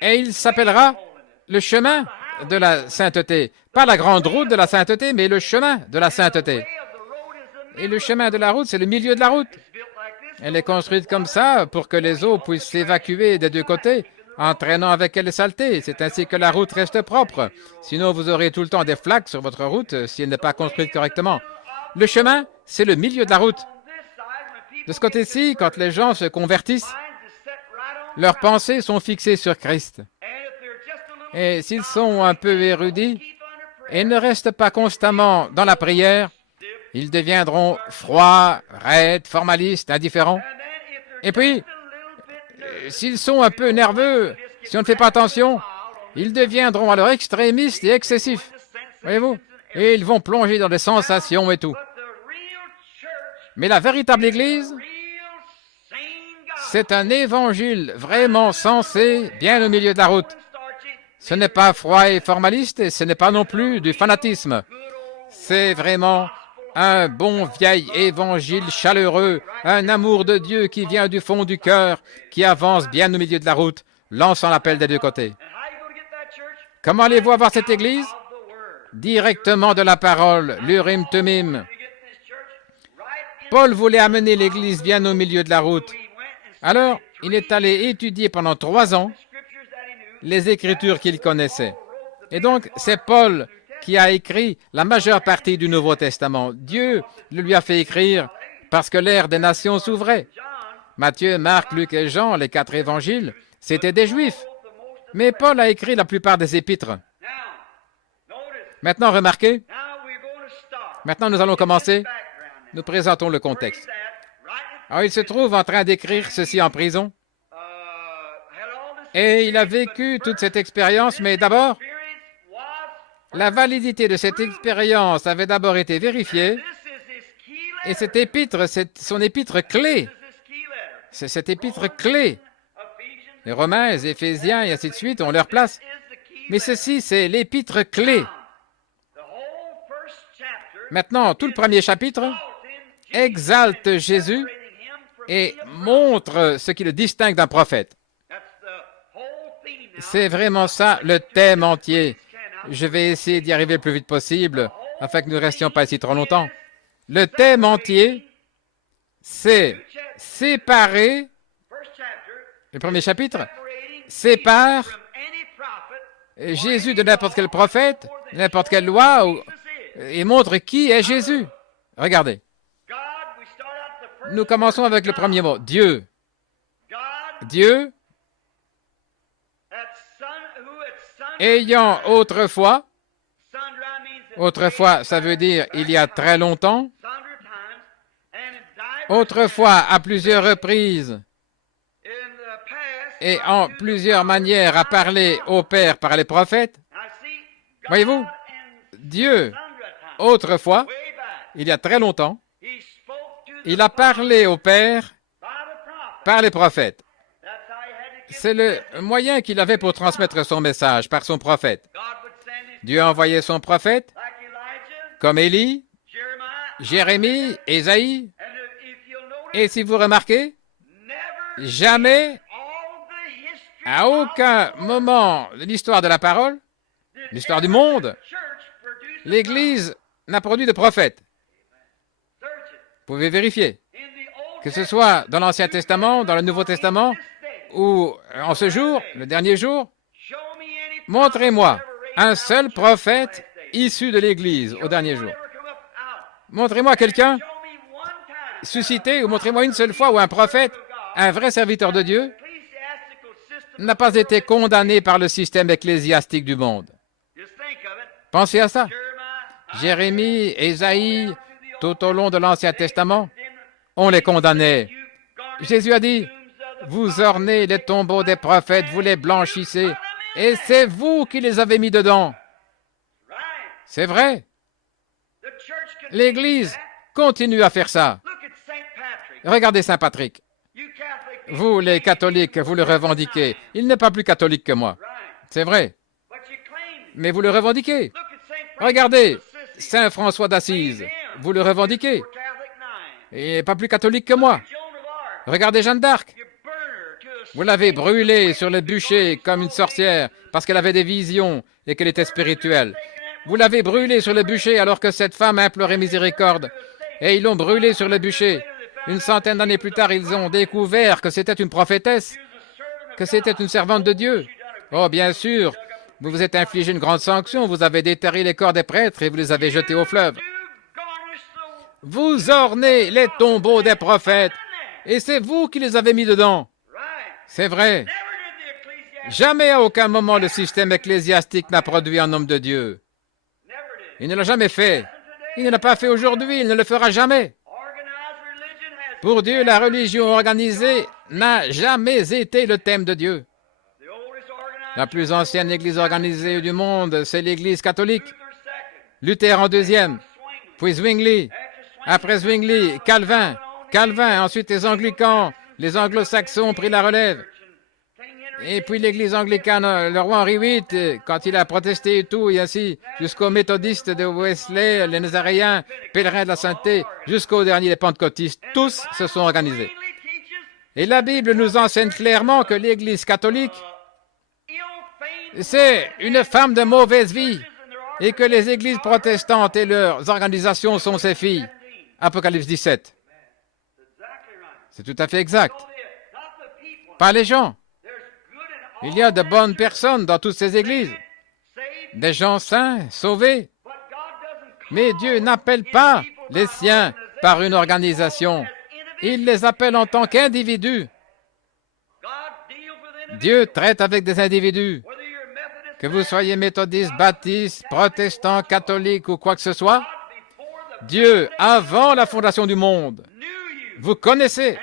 et il s'appellera le chemin de la sainteté. Pas la grande route de la sainteté, mais le chemin de la sainteté. Et le chemin de la route, c'est le milieu de la route. Elle est construite comme ça pour que les eaux puissent s'évacuer des deux côtés, entraînant avec elles les saletés. C'est ainsi que la route reste propre. Sinon, vous aurez tout le temps des flaques sur votre route si elle n'est pas construite correctement. Le chemin, c'est le milieu de la route. De ce côté-ci, quand les gens se convertissent, leurs pensées sont fixées sur Christ. Et s'ils sont un peu érudits et ne restent pas constamment dans la prière, ils deviendront froids, raides, formalistes, indifférents. Et puis, s'ils sont un peu nerveux, si on ne fait pas attention, ils deviendront alors extrémistes et excessifs. Voyez-vous? Et ils vont plonger dans des sensations et tout. Mais la véritable Église, c'est un évangile vraiment sensé, bien au milieu de la route. Ce n'est pas froid et formaliste, et ce n'est pas non plus du fanatisme. C'est vraiment un bon vieil évangile chaleureux, un amour de Dieu qui vient du fond du cœur, qui avance bien au milieu de la route, lançant l'appel des deux côtés. Comment allez-vous avoir cette Église? Directement de la parole, l'Urim Thummim. Paul voulait amener l'Église bien au milieu de la route. Alors, il est allé étudier pendant 3 ans les Écritures qu'il connaissait. Et donc, c'est Paul qui a écrit la majeure partie du Nouveau Testament. Dieu le lui a fait écrire parce que l'ère des nations s'ouvrait. Matthieu, Marc, Luc et Jean, les 4 évangiles, c'étaient des Juifs. Mais Paul a écrit la plupart des épîtres. Maintenant, remarquez, maintenant nous allons commencer. Nous présentons le contexte. Alors, il se trouve en train d'écrire ceci en prison. Et il a vécu toute cette expérience, mais d'abord, la validité de cette expérience avait d'abord été vérifiée, et cette épître, c'est son épître clé. C'est cette épître clé. Les Romains, les Éphésiens et ainsi de suite ont leur place. Mais ceci, c'est l'épître clé. Maintenant, tout le premier chapitre exalte Jésus et montre ce qui le distingue d'un prophète. C'est vraiment ça le thème entier. Je vais essayer d'y arriver le plus vite possible afin que nous ne restions pas ici trop longtemps. Le thème entier, c'est séparer, le premier chapitre, sépare Jésus de n'importe quel prophète, n'importe quelle loi, et montre qui est Jésus. Regardez. Nous commençons avec le premier mot, Dieu. Dieu, ayant autrefois, ça veut dire il y a très longtemps, autrefois à plusieurs reprises et en plusieurs manières à parler au Père par les prophètes. Voyez-vous, Dieu, autrefois, il y a très longtemps, il a parlé au Père par les prophètes. C'est le moyen qu'il avait pour transmettre son message par son prophète. Dieu a envoyé son prophète, comme Élie, Jérémie, Ésaïe. Et si vous remarquez, jamais, à aucun moment de l'histoire de la parole, l'histoire du monde, l'Église n'a produit de prophète. Vous pouvez vérifier. Que ce soit dans l'Ancien Testament, dans le Nouveau Testament, ou en ce jour, le dernier jour, montrez-moi un seul prophète issu de l'Église au dernier jour. Montrez-moi quelqu'un suscité, ou montrez-moi une seule fois où un prophète, un vrai serviteur de Dieu, n'a pas été condamné par le système ecclésiastique du monde. Pensez à ça. Jérémie, Ésaïe, tout au long de l'Ancien Testament, on les condamnait. Jésus a dit, vous ornez les tombeaux des prophètes, vous les blanchissez, et c'est vous qui les avez mis dedans. C'est vrai. L'Église continue à faire ça. Regardez Saint Patrick. Vous, les catholiques, vous le revendiquez. Il n'est pas plus catholique que moi. C'est vrai. Mais vous le revendiquez. Regardez Saint François d'Assise. Vous le revendiquez. Il n'est pas plus catholique que moi. Regardez Jeanne d'Arc. Vous l'avez brûlée sur le bûcher comme une sorcière parce qu'elle avait des visions et qu'elle était spirituelle. Vous l'avez brûlée sur le bûcher alors que cette femme implorait miséricorde. Et ils l'ont brûlée sur le bûcher. Une centaine d'années plus tard, ils ont découvert que c'était une prophétesse, que c'était une servante de Dieu. Oh, bien sûr, vous vous êtes infligé une grande sanction. Vous avez déterré les corps des prêtres et vous les avez jetés au fleuve. Vous ornez les tombeaux des prophètes et c'est vous qui les avez mis dedans. C'est vrai. Jamais à aucun moment le système ecclésiastique n'a produit un homme de Dieu. Il ne l'a jamais fait. Il ne l'a pas fait aujourd'hui, il ne le fera jamais. Pour Dieu, la religion organisée n'a jamais été le thème de Dieu. La plus ancienne église organisée du monde, c'est l'église catholique. Luther en deuxième, puis Zwingli. Après Zwingli, Calvin. Calvin, ensuite les anglicans. Les anglo-saxons ont pris la relève. Et puis l'église anglicane, le roi Henri VIII, quand il a protesté et tout, et ainsi, jusqu'aux méthodistes de Wesley, les nazaréens, pèlerins de la sainteté, jusqu'aux derniers, les pentecôtistes, tous se sont organisés. Et la Bible nous enseigne clairement que l'église catholique, c'est une femme de mauvaise vie, et que les églises protestantes et leurs organisations sont ses filles. Apocalypse 17. C'est tout à fait exact. Pas les gens. Il y a de bonnes personnes dans toutes ces églises, des gens saints, sauvés. Mais Dieu n'appelle pas les siens par une organisation. Il les appelle en tant qu'individus. Dieu traite avec des individus. Que vous soyez méthodiste, baptiste, protestant, catholique ou quoi que ce soit, Dieu, avant la fondation du monde, vous connaissez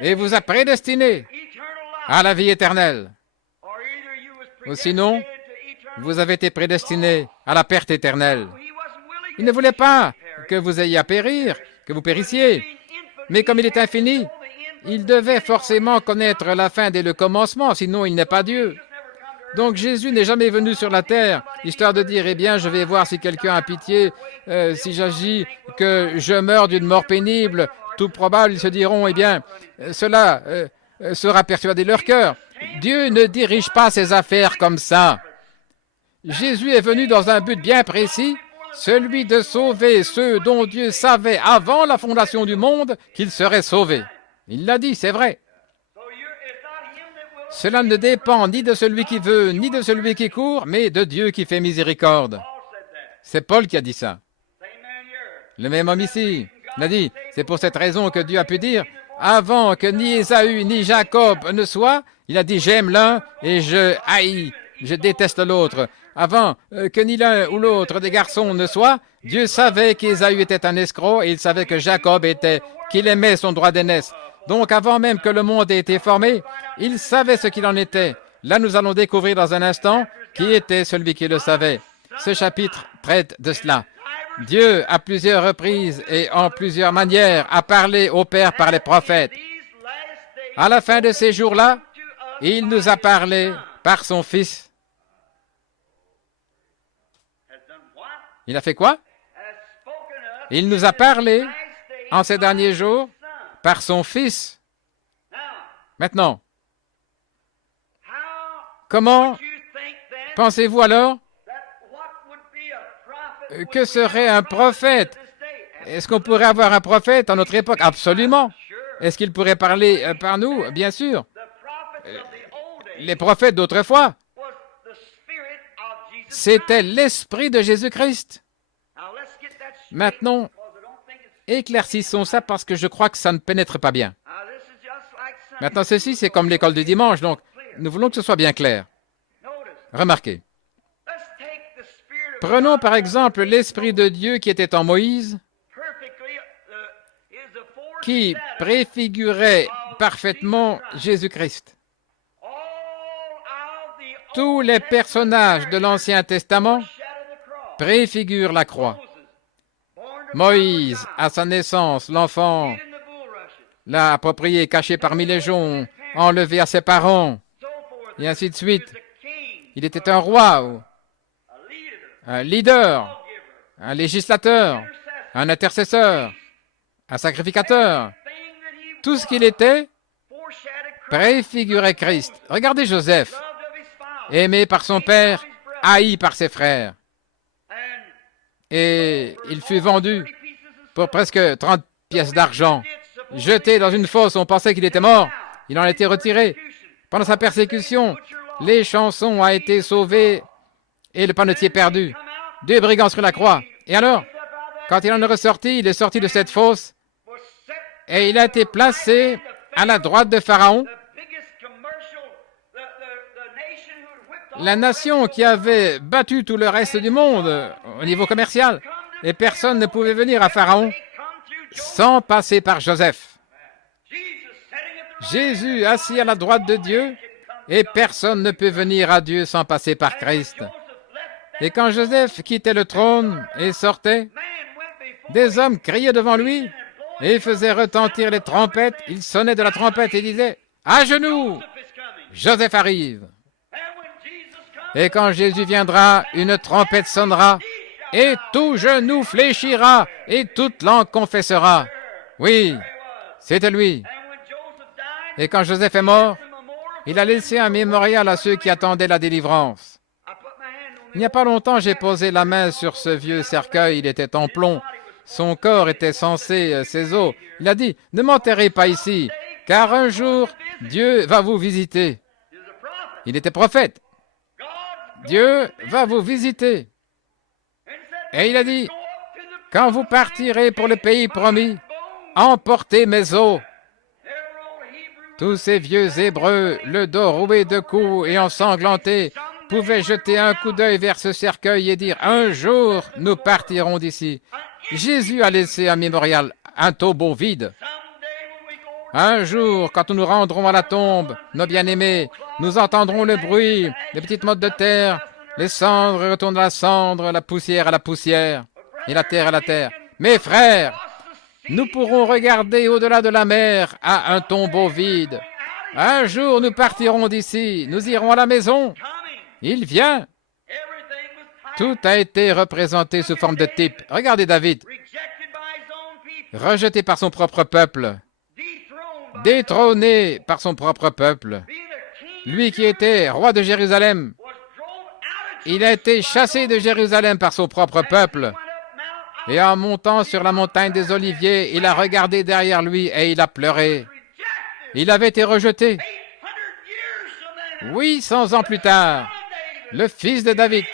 et vous a prédestiné à la vie éternelle. Ou sinon, vous avez été prédestiné à la perte éternelle. Il ne voulait pas que vous ayez à périr, que vous périssiez. Mais comme il est infini, il devait forcément connaître la fin dès le commencement, sinon il n'est pas Dieu. Donc Jésus n'est jamais venu sur la terre, histoire de dire, eh bien, je vais voir si quelqu'un a pitié, si j'agis, que je meurs d'une mort pénible, tout probable, ils se diront, eh bien, cela sera persuadé de leur cœur. Dieu ne dirige pas ses affaires comme ça. Jésus est venu dans un but bien précis, celui de sauver ceux dont Dieu savait avant la fondation du monde qu'ils seraient sauvés. Il l'a dit, c'est vrai. Cela ne dépend ni de celui qui veut, ni de celui qui court, mais de Dieu qui fait miséricorde. C'est Paul qui a dit ça. Le même homme ici l'a dit. C'est pour cette raison que Dieu a pu dire, avant que ni Ésaü ni Jacob ne soient, il a dit, j'aime l'un et je haïs, je déteste l'autre. Avant que ni l'un ou l'autre des garçons ne soit, Dieu savait qu'Ésaü était un escroc et il savait que Jacob qu'il aimait son droit d'aînesse. Donc avant même que le monde ait été formé, il savait ce qu'il en était. Là, nous allons découvrir dans un instant qui était celui qui le savait. Ce chapitre traite de cela. Dieu, à plusieurs reprises et en plusieurs manières, a parlé au Père par les prophètes. À la fin de ces jours-là, il nous a parlé par son Fils. Il a fait quoi? Il nous a parlé en ces derniers jours par son Fils. Maintenant, comment pensez-vous alors que serait un prophète? Est-ce qu'on pourrait avoir un prophète en notre époque? Absolument. Est-ce qu'il pourrait parler par nous? Bien sûr. Les prophètes d'autrefois, c'était l'Esprit de Jésus-Christ. Maintenant, éclaircissons ça parce que je crois que ça ne pénètre pas bien. Maintenant, ceci, c'est comme l'école du dimanche, donc nous voulons que ce soit bien clair. Remarquez. Prenons par exemple l'Esprit de Dieu qui était en Moïse, qui préfigurait parfaitement Jésus-Christ. Tous les personnages de l'Ancien Testament préfigurent la croix. Moïse, à sa naissance, l'enfant l'a approprié, caché parmi les joncs, enlevé à ses parents, et ainsi de suite. Il était un roi, un leader, un législateur, un intercesseur, un sacrificateur. Tout ce qu'il était préfigurait Christ. Regardez Joseph, aimé par son père, haï par ses frères. Et il fut vendu pour presque 30 pièces d'argent. Jeté dans une fosse, on pensait qu'il était mort. Il en a été retiré. Pendant sa persécution, les chansons ont été sauvées et le panetier perdu. 2 brigands sur la croix. Et alors, quand il en est ressorti, il est sorti de cette fosse et il a été placé à la droite de Pharaon, la nation qui avait battu tout le reste du monde au niveau commercial. Et personne ne pouvait venir à Pharaon sans passer par Joseph. Jésus assis à la droite de Dieu, et personne ne peut venir à Dieu sans passer par Christ. Et quand Joseph quittait le trône et sortait, des hommes criaient devant lui et faisaient retentir les trompettes. Ils sonnaient de la trompette et disaient « À genoux, Joseph arrive !» Et quand Jésus viendra, une trompette sonnera, et tout genou fléchira, et toute langue confessera. Oui, c'était lui. Et quand Joseph est mort, il a laissé un mémorial à ceux qui attendaient la délivrance. Il n'y a pas longtemps, j'ai posé la main sur ce vieux cercueil, il était en plomb. Son corps était censé, ses os. Il a dit, ne m'enterrez pas ici, car un jour, Dieu va vous visiter. Il était prophète. Dieu va vous visiter. Et il a dit, quand vous partirez pour le pays promis, emportez mes os. Tous ces vieux Hébreux, le dos roué de coups et ensanglantés, pouvaient jeter un coup d'œil vers ce cercueil et dire, un jour, nous partirons d'ici. Jésus a laissé un mémorial, un tombeau vide. Un jour, quand nous nous rendrons à la tombe, nos bien-aimés, nous entendrons le bruit des petites mottes de terre, les cendres retournent à la cendre, la poussière à la poussière, et la terre à la terre. Mes frères, nous pourrons regarder au-delà de la mer à un tombeau vide. Un jour, nous partirons d'ici, nous irons à la maison. Il vient. Tout a été représenté sous forme de type. Regardez David. rejeté par son propre peuple, détrôné par son propre peuple. Lui qui était roi de Jérusalem, il a été chassé de Jérusalem par son propre peuple. Et en montant sur la montagne des Oliviers, il a regardé derrière lui et il a pleuré. Il avait été rejeté. 800 ans plus tard, le fils de David,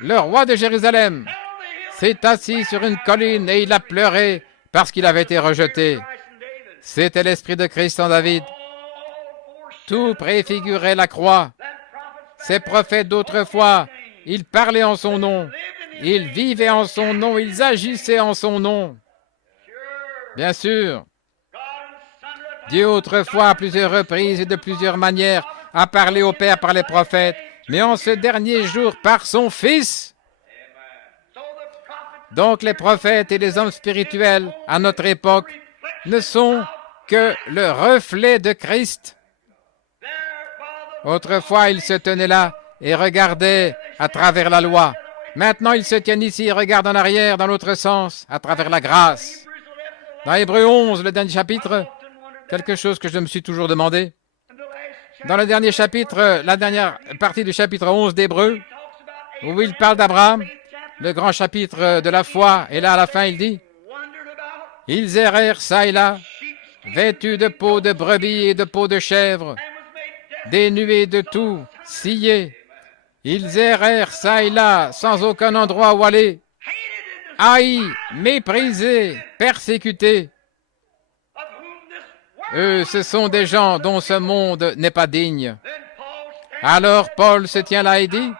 le roi de Jérusalem, s'est assis sur une colline et il a pleuré parce qu'il avait été rejeté. C'était l'Esprit de Christ en David. Tout préfigurait la croix. Ces prophètes d'autrefois, ils parlaient en son nom. Ils vivaient en son nom. Ils agissaient en son nom. Bien sûr, Dieu autrefois, à plusieurs reprises et de plusieurs manières, a parlé au Père par les prophètes, mais en ce dernier jour, par son Fils. Donc les prophètes et les hommes spirituels à notre époque ne sont que le reflet de Christ. Autrefois, ils se tenaient là et regardaient à travers la loi. Maintenant, ils se tiennent ici et regardent en arrière dans l'autre sens, à travers la grâce. Dans Hébreux 11, le dernier chapitre, quelque chose que je me suis toujours demandé. Dans le dernier chapitre, la dernière partie du chapitre 11 d'Hébreux, où il parle d'Abraham, le grand chapitre de la foi, et là, à la fin, il dit, « Ils errèrent çà et là, vêtus de peau de brebis et de peau de chèvre, dénués de tout, sciés. Ils errèrent çà et là, sans aucun endroit où aller, haïs, méprisés, persécutés. Eux, ce sont des gens dont ce monde n'est pas digne. » Alors Paul se tient là et dit,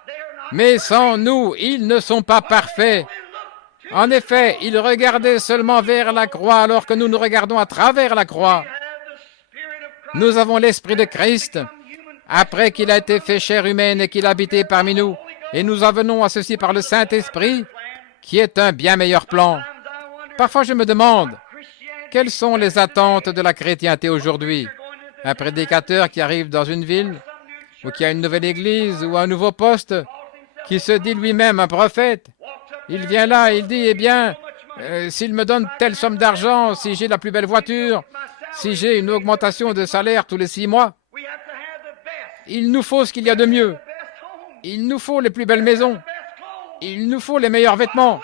« Mais sans nous, ils ne sont pas parfaits. » En effet, ils regardaient seulement vers la croix alors que nous nous regardons à travers la croix. Nous avons l'Esprit de Christ après qu'il a été fait chair humaine et qu'il a habité parmi nous. Et nous en venons à ceci par le Saint-Esprit, qui est un bien meilleur plan. Parfois, je me demande, quelles sont les attentes de la chrétienté aujourd'hui? Un prédicateur qui arrive dans une ville, ou qui a une nouvelle église, ou un nouveau poste, qui se dit lui-même un prophète. Il vient là, il dit, eh bien, s'il me donne telle somme d'argent, si j'ai la plus belle voiture, si j'ai une augmentation de salaire tous les 6 mois, il nous faut ce qu'il y a de mieux. Il nous faut les plus belles maisons. Il nous faut les meilleurs vêtements.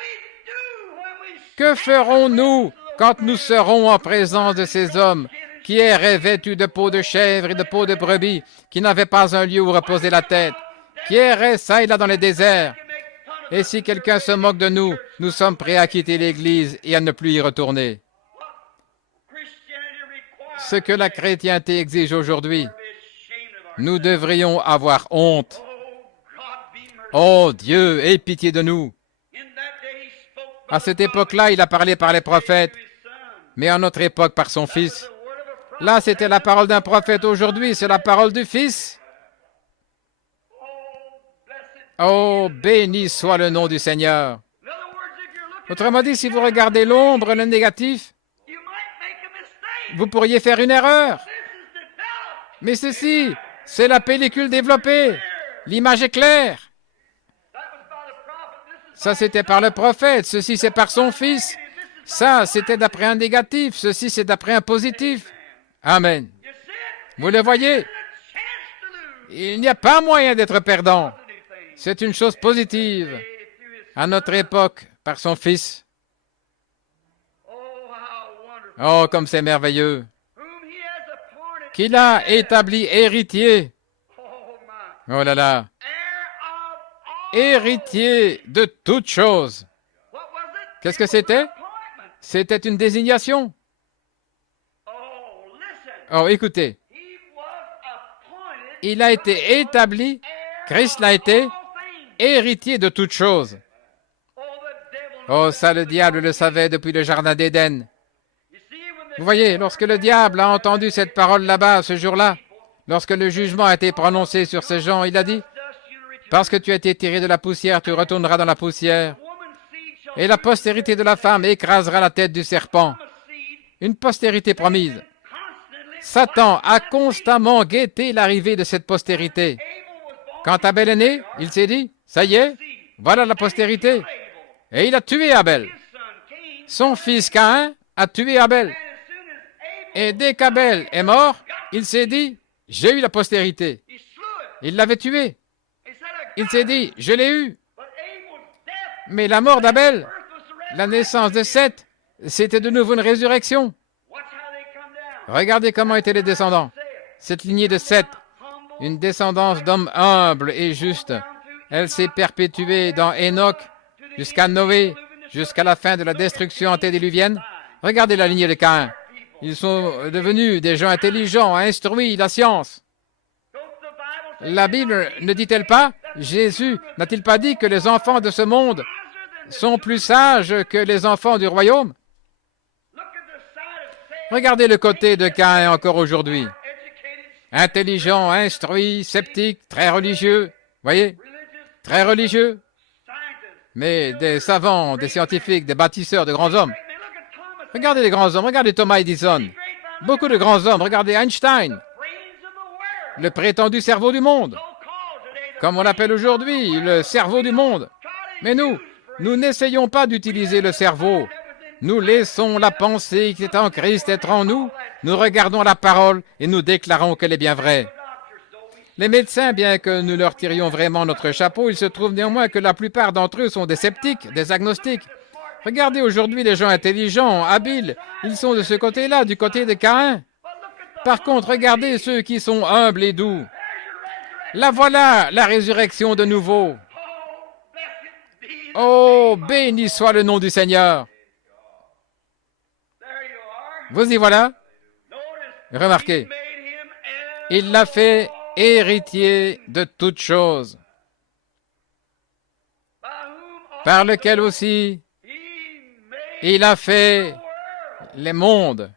Que ferons-nous quand nous serons en présence de ces hommes qui erraient vêtus de peau de chèvre et de peau de brebis, qui n'avaient pas un lieu où reposer la tête, qui erraient çà et là dans les déserts? Et si quelqu'un se moque de nous, nous sommes prêts à quitter l'Église et à ne plus y retourner. Ce que la chrétienté exige aujourd'hui, nous devrions avoir honte. Oh Dieu, aie pitié de nous. À cette époque-là, il a parlé par les prophètes, mais à notre époque par son Fils. Là, c'était la parole d'un prophète. Aujourd'hui, c'est la parole du Fils. Oh, béni soit le nom du Seigneur. Autrement dit, si vous regardez l'ombre, le négatif, vous pourriez faire une erreur. Mais ceci, c'est la pellicule développée. L'image est claire. Ça, c'était par le prophète. Ceci, c'est par son Fils. Ça, c'était d'après un négatif. Ceci, c'est d'après un positif. Amen. Vous le voyez? Il n'y a pas moyen d'être perdant. C'est une chose positive. À notre époque, par son Fils. Oh, comme c'est merveilleux. Qu'il a établi héritier. Oh là là. Héritier de toutes choses. Qu'est-ce que c'était? C'était une désignation. Oh, écoutez. Il a été établi, Christ l'a été, héritier de toutes choses. Oh, ça, le diable le savait depuis le jardin d'Éden. Vous voyez, lorsque le diable a entendu cette parole là-bas, ce jour-là, lorsque le jugement a été prononcé sur ces gens, il a dit, « Parce que tu as été tiré de la poussière, tu retourneras dans la poussière. Et la postérité de la femme écrasera la tête du serpent. » Une postérité promise. Satan a constamment guetté l'arrivée de cette postérité. Quand Abel est né, il s'est dit, « Ça y est, voilà la postérité. » Et il a tué Abel. Son fils Caïn a tué Abel. Et dès qu'Abel est mort, il s'est dit, j'ai eu la postérité. Il l'avait tué. Il s'est dit, je l'ai eu. Mais la mort d'Abel, la naissance de Seth, c'était de nouveau une résurrection. Regardez comment étaient les descendants. Cette lignée de Seth, une descendance d'hommes humbles et justes, elle s'est perpétuée dans Enoch jusqu'à Noé, jusqu'à la fin de la destruction antédiluvienne. Regardez la lignée de Caïn. Ils sont devenus des gens intelligents, instruits, la science. La Bible ne dit-elle pas, Jésus n'a-t-il pas dit que les enfants de ce monde sont plus sages que les enfants du royaume? Regardez le côté de Caïn encore aujourd'hui. Intelligent, instruit, sceptique, très religieux. Voyez? Très religieux. Mais des savants, des scientifiques, des bâtisseurs, de grands hommes. Regardez les grands hommes, regardez Thomas Edison. Beaucoup de grands hommes, regardez Einstein. Le prétendu cerveau du monde. Comme on l'appelle aujourd'hui, le cerveau du monde. Mais nous n'essayons pas d'utiliser le cerveau. Nous laissons la pensée qui est en Christ être en nous. Nous regardons la parole et nous déclarons qu'elle est bien vraie. Les médecins, bien que nous leur tirions vraiment notre chapeau, il se trouve néanmoins que la plupart d'entre eux sont des sceptiques, des agnostiques. Regardez aujourd'hui les gens intelligents, habiles, ils sont de ce côté-là, du côté de Caïn. Par contre, regardez ceux qui sont humbles et doux. La voilà, la résurrection de nouveau. Oh, béni soit le nom du Seigneur. Vous y voilà. Remarquez, il l'a fait héritier de toutes choses, par lequel aussi il a fait les mondes.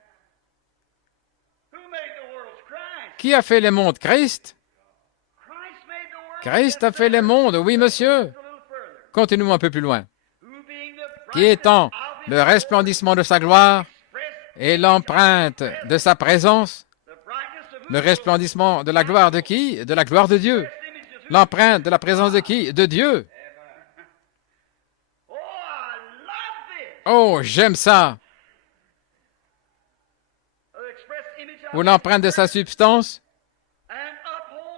Qui a fait les mondes? Christ. Christ a fait les mondes, oui monsieur. Continuons un peu plus loin. Qui étant le resplendissement de sa gloire et l'empreinte de sa présence, le resplendissement de la gloire de qui? De la gloire de Dieu. L'empreinte de la présence de qui? De Dieu. Oh, j'aime ça. Ou l'empreinte de sa substance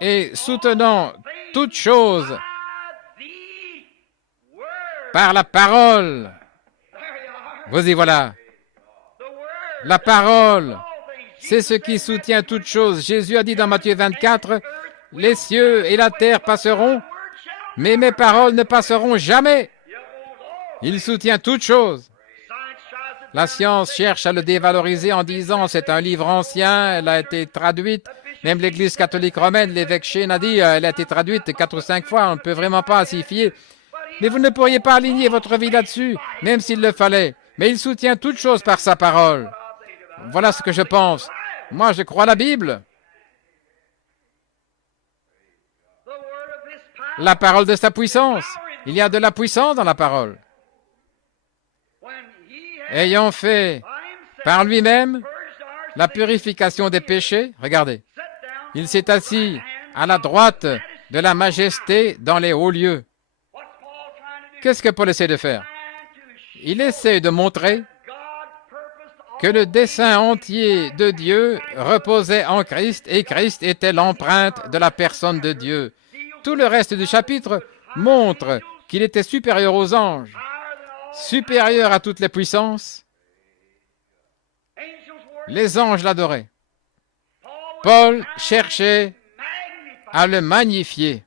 et soutenant toute chose par la parole. Vous y voilà. La parole, c'est ce qui soutient toute chose. Jésus a dit dans Matthieu 24, « Les cieux et la terre passeront, mais mes paroles ne passeront jamais. » Il soutient toute chose. La science cherche à le dévaloriser en disant « C'est un livre ancien, elle a été traduite. » Même l'Église catholique romaine, l'évêque Shane a dit « Elle a été traduite 4 ou 5 fois, on ne peut vraiment pas s'y fier. » Mais vous ne pourriez pas aligner votre vie là-dessus, même s'il le fallait. Mais il soutient toute chose par sa parole. Voilà ce que je pense. Moi, je crois la Bible. La parole de sa puissance. Il y a de la puissance dans la parole. Ayant fait par lui-même la purification des péchés, regardez, il s'est assis à la droite de la majesté dans les hauts lieux. Qu'est-ce que Paul essaie de faire? Il essaie de montrer que le dessein entier de Dieu reposait en Christ et Christ était l'empreinte de la personne de Dieu. Tout le reste du chapitre montre qu'il était supérieur aux anges, supérieur à toutes les puissances. Les anges l'adoraient. Paul cherchait à le magnifier.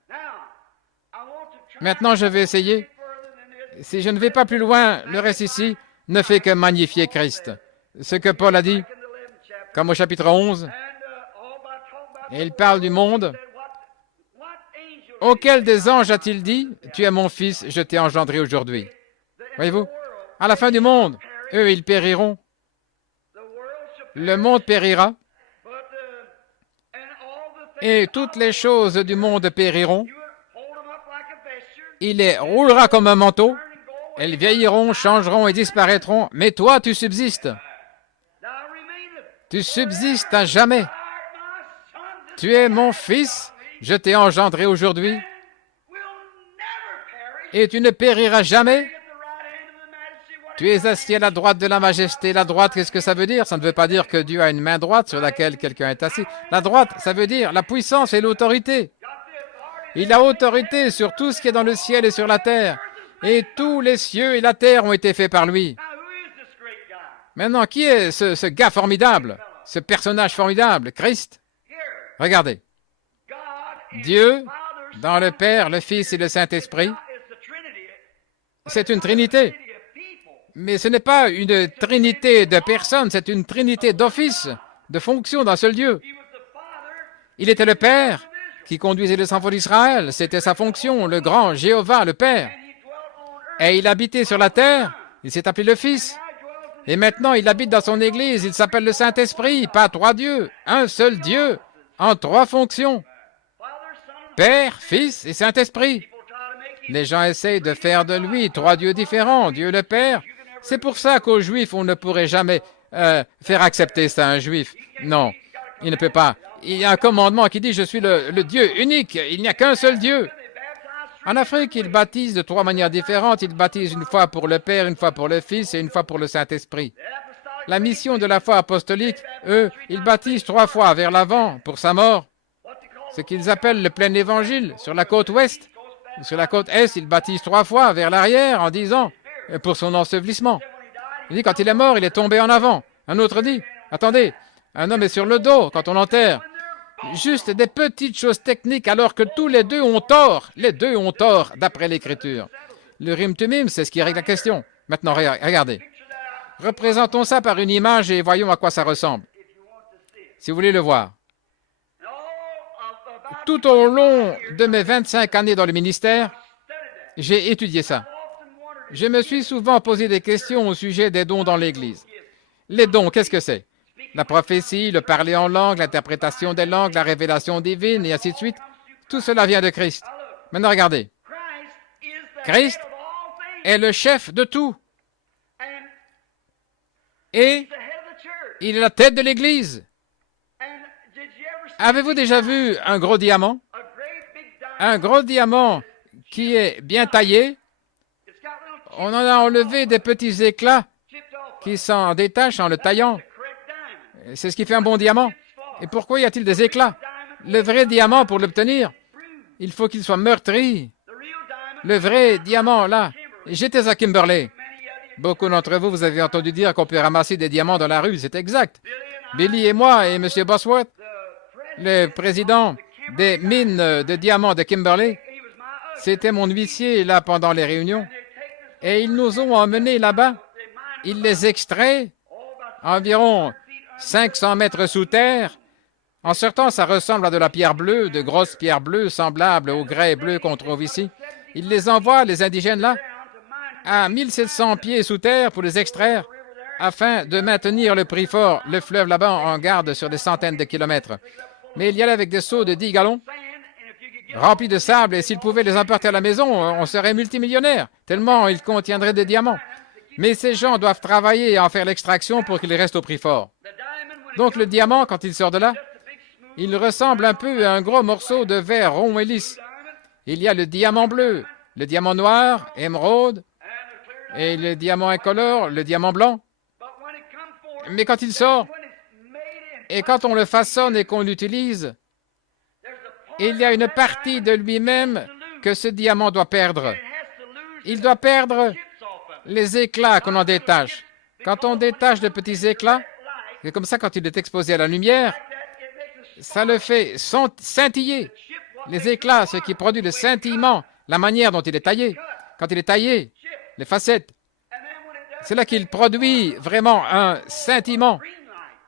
Maintenant, je vais essayer. Si je ne vais pas plus loin, le reste ici ne fait que magnifier Christ. Ce que Paul a dit, comme au chapitre 11, et il parle du monde. Auquel des anges a-t-il dit, « Tu es mon fils, je t'ai engendré aujourd'hui » Voyez-vous, à la fin du monde, eux, ils périront. Le monde périra. Et toutes les choses du monde périront. Il les roulera comme un manteau. Elles vieilliront, changeront et disparaîtront. Mais toi, tu subsistes. Tu subsistes à jamais. Tu es mon fils, je t'ai engendré aujourd'hui. Et tu ne périras jamais. Tu es assis à la droite de la majesté. La droite, qu'est-ce que ça veut dire? Ça ne veut pas dire que Dieu a une main droite sur laquelle quelqu'un est assis. La droite, ça veut dire la puissance et l'autorité. Il a autorité sur tout ce qui est dans le ciel et sur la terre. Et tous les cieux et la terre ont été faits par lui. Maintenant, qui est ce gars formidable? Ce personnage formidable? Christ. Regardez. Dieu, dans le Père, le Fils et le Saint-Esprit, c'est une trinité. Mais ce n'est pas une trinité de personnes, c'est une trinité d'office, de fonction d'un seul Dieu. Il était le Père qui conduisait les enfants d'Israël. C'était sa fonction, le grand Jéhovah, le Père. Et il habitait sur la terre. Il s'est appelé le Fils. Et maintenant, il habite dans son Église. Il s'appelle le Saint-Esprit, pas trois dieux, un seul Dieu, en trois fonctions. Père, Fils et Saint-Esprit. Les gens essayent de faire de lui trois dieux différents, Dieu le Père. C'est pour ça qu'aux Juifs, on ne pourrait jamais faire accepter ça à un Juif. Non, il ne peut pas. Il y a un commandement qui dit « Je suis le Dieu unique, il n'y a qu'un seul Dieu ». En Afrique, ils baptisent de trois manières différentes. Ils baptisent une fois pour le Père, une fois pour le Fils et une fois pour le Saint-Esprit. La mission de la foi apostolique, eux, ils baptisent trois fois vers l'avant pour sa mort. Ce qu'ils appellent le plein évangile sur la côte ouest. Sur la côte est, ils baptisent trois fois vers l'arrière en disant pour son ensevelissement. Il dit quand il est mort, il est tombé en avant. Un autre dit, attendez, un homme est sur le dos quand on l'enterre. Juste des petites choses techniques alors que tous les deux ont tort. Les deux ont tort d'après l'Écriture. Le Rim Tumim, c'est ce qui règle la question. Maintenant, regardez. Représentons ça par une image et voyons à quoi ça ressemble. Si vous voulez le voir. Tout au long de mes 25 années dans le ministère, j'ai étudié ça. Je me suis souvent posé des questions au sujet des dons dans l'Église. Les dons, qu'est-ce que c'est? La prophétie, le parler en langue, l'interprétation des langues, la révélation divine, et ainsi de suite. Tout cela vient de Christ. Maintenant, regardez. Christ est le chef de tout. Et il est la tête de l'Église. Avez-vous déjà vu un gros diamant? Un gros diamant qui est bien taillé. On en a enlevé des petits éclats qui s'en détachent en le taillant. C'est ce qui fait un bon diamant. Et pourquoi y a-t-il des éclats? Le vrai diamant, pour l'obtenir, il faut qu'il soit meurtri. Le vrai diamant, là. J'étais à Kimberley. Beaucoup d'entre vous, vous avez entendu dire qu'on peut ramasser des diamants dans la rue. C'est exact. Billy et moi et M. Bosworth, le président des mines de diamants de Kimberley, c'était mon huissier là pendant les réunions. Et ils nous ont emmenés là-bas. Il les extrait environ 500 mètres sous terre. En sortant, ça ressemble à de la pierre bleue, de grosses pierres bleues semblables au grès bleu qu'on trouve ici. Ils les envoient, les indigènes là, à 1700 pieds sous terre pour les extraire afin de maintenir le prix fort, le fleuve là-bas en garde sur des centaines de kilomètres. Mais il y allait avec des seaux de 10 gallons remplis de sable et s'ils pouvaient les emporter à la maison, on serait multimillionnaire, tellement ils contiendraient des diamants. Mais ces gens doivent travailler et en faire l'extraction pour qu'il reste au prix fort. Donc le diamant, quand il sort de là, il ressemble un peu à un gros morceau de verre rond et lisse. Il y a le diamant bleu, le diamant noir, émeraude, et le diamant incolore, le diamant blanc. Mais quand il sort, et quand on le façonne et qu'on l'utilise, il y a une partie de lui-même que ce diamant doit perdre. Il doit perdre les éclats qu'on en détache. Quand on détache de petits éclats, c'est comme ça quand il est exposé à la lumière, ça le fait scintiller. Les éclats, ce qui produit le scintillement, la manière dont il est taillé. Quand il est taillé, les facettes, c'est là qu'il produit vraiment un scintillement.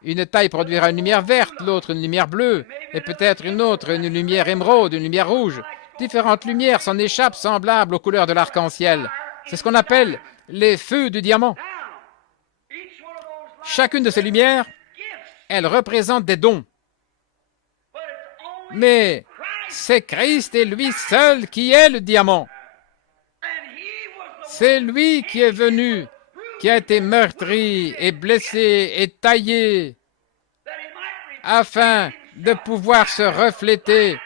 Une taille produira une lumière verte, l'autre une lumière bleue, et peut-être une autre une lumière émeraude, une lumière rouge. Différentes lumières s'en échappent semblables aux couleurs de l'arc-en-ciel. C'est ce qu'on appelle les feux du diamant. Chacune de ces lumières, elle représente des dons. Mais c'est Christ et lui seul qui est le diamant. C'est lui qui est venu, qui a été meurtri et blessé et taillé afin de pouvoir se refléter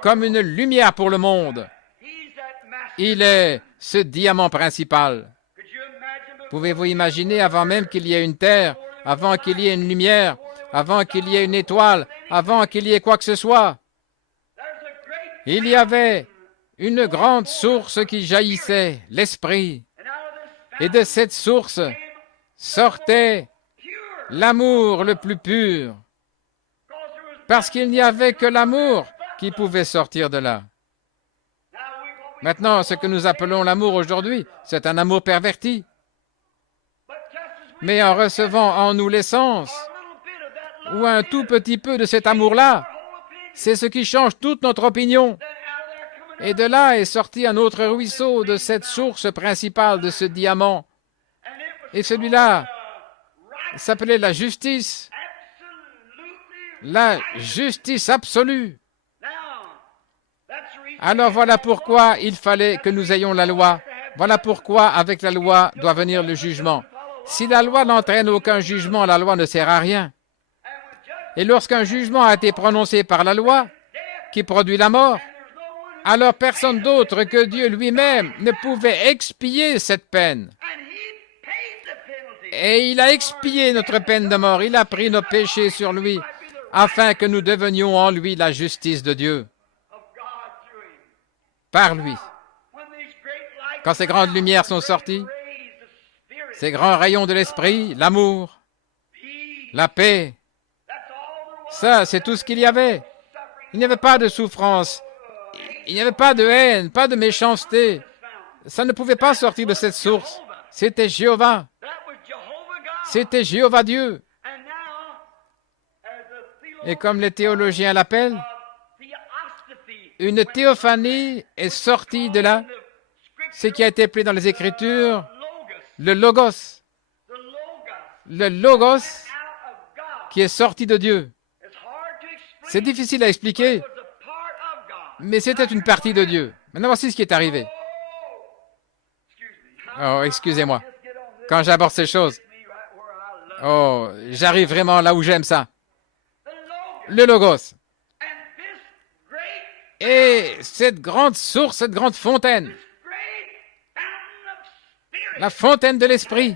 comme une lumière pour le monde. Il est ce diamant principal. Pouvez-vous imaginer, avant même qu'il y ait une terre, avant qu'il y ait une lumière, avant qu'il y ait une étoile, avant qu'il y ait quoi que ce soit, il y avait une grande source qui jaillissait, l'Esprit. Et de cette source sortait l'amour le plus pur, parce qu'il n'y avait que l'amour qui pouvait sortir de là. Maintenant, ce que nous appelons l'amour aujourd'hui, c'est un amour perverti. Mais en recevant en nous l'essence, ou un tout petit peu de cet amour-là, c'est ce qui change toute notre opinion. Et de là est sorti un autre ruisseau de cette source principale de ce diamant. Et celui-là s'appelait la justice absolue. Alors voilà pourquoi il fallait que nous ayons la loi. Voilà pourquoi avec la loi doit venir le jugement. Si la loi n'entraîne aucun jugement, la loi ne sert à rien. Et lorsqu'un jugement a été prononcé par la loi, qui produit la mort, alors personne d'autre que Dieu lui-même ne pouvait expier cette peine. Et il a expié notre peine de mort, il a pris nos péchés sur lui, afin que nous devenions en lui la justice de Dieu. Par lui. Quand ces grandes lumières sont sorties, ces grands rayons de l'esprit, l'amour, la paix, ça, c'est tout ce qu'il y avait. Il n'y avait pas de souffrance, il n'y avait pas de haine, pas de méchanceté. Ça ne pouvait pas sortir de cette source. C'était Jéhovah. C'était Jéhovah Dieu. Et comme les théologiens l'appellent, une théophanie est sortie de là, ce qui a été appelé dans les Écritures le Logos. Le Logos qui est sorti de Dieu. C'est difficile à expliquer, mais c'était une partie de Dieu. Maintenant, voici ce qui est arrivé. Oh, excusez-moi. Quand j'aborde ces choses, oh, j'arrive vraiment là où j'aime ça. Le Logos. Et cette grande source, cette grande fontaine, la fontaine de l'Esprit,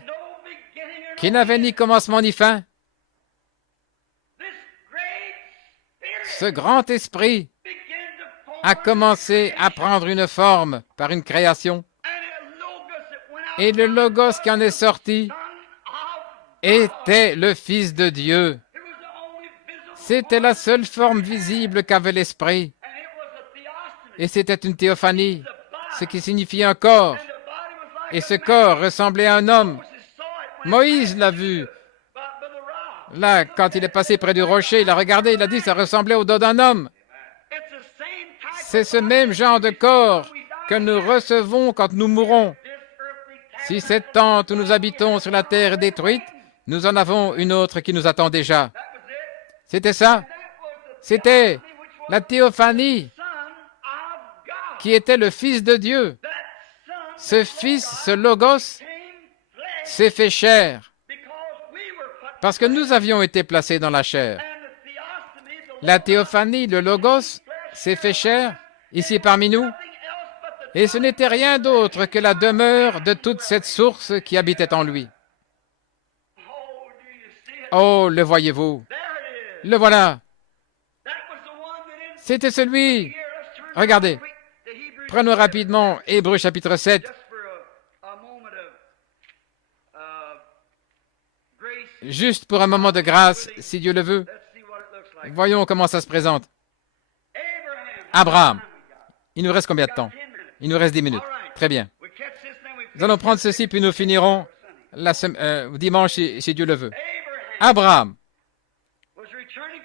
qui n'avait ni commencement ni fin, ce grand esprit a commencé à prendre une forme par une création. Et le Logos qui en est sorti était le Fils de Dieu. C'était la seule forme visible qu'avait l'Esprit. Et c'était une théophanie, ce qui signifie un corps. Et ce corps ressemblait à un homme. Moïse l'a vu. Là, quand il est passé près du rocher, il a regardé, il a dit, ça ressemblait au dos d'un homme. C'est ce même genre de corps que nous recevons quand nous mourons. Si cette tente où nous habitons sur la terre est détruite, nous en avons une autre qui nous attend déjà. C'était ça. C'était la théophanie qui était le Fils de Dieu. Ce Fils, ce Logos, s'est fait chair parce que nous avions été placés dans la chair. La théophanie, le Logos, s'est fait chair ici parmi nous, et ce n'était rien d'autre que la demeure de toute cette source qui habitait en lui. Oh, le voyez-vous? Le voilà. C'était celui. Regardez. Prenons rapidement Hébreux chapitre 7. Juste pour un moment de grâce, si Dieu le veut. Voyons comment ça se présente. Abraham. Il nous reste combien de temps? Il nous reste 10 minutes. Très bien. Nous allons prendre ceci, puis nous finirons dimanche, si Dieu le veut. Abraham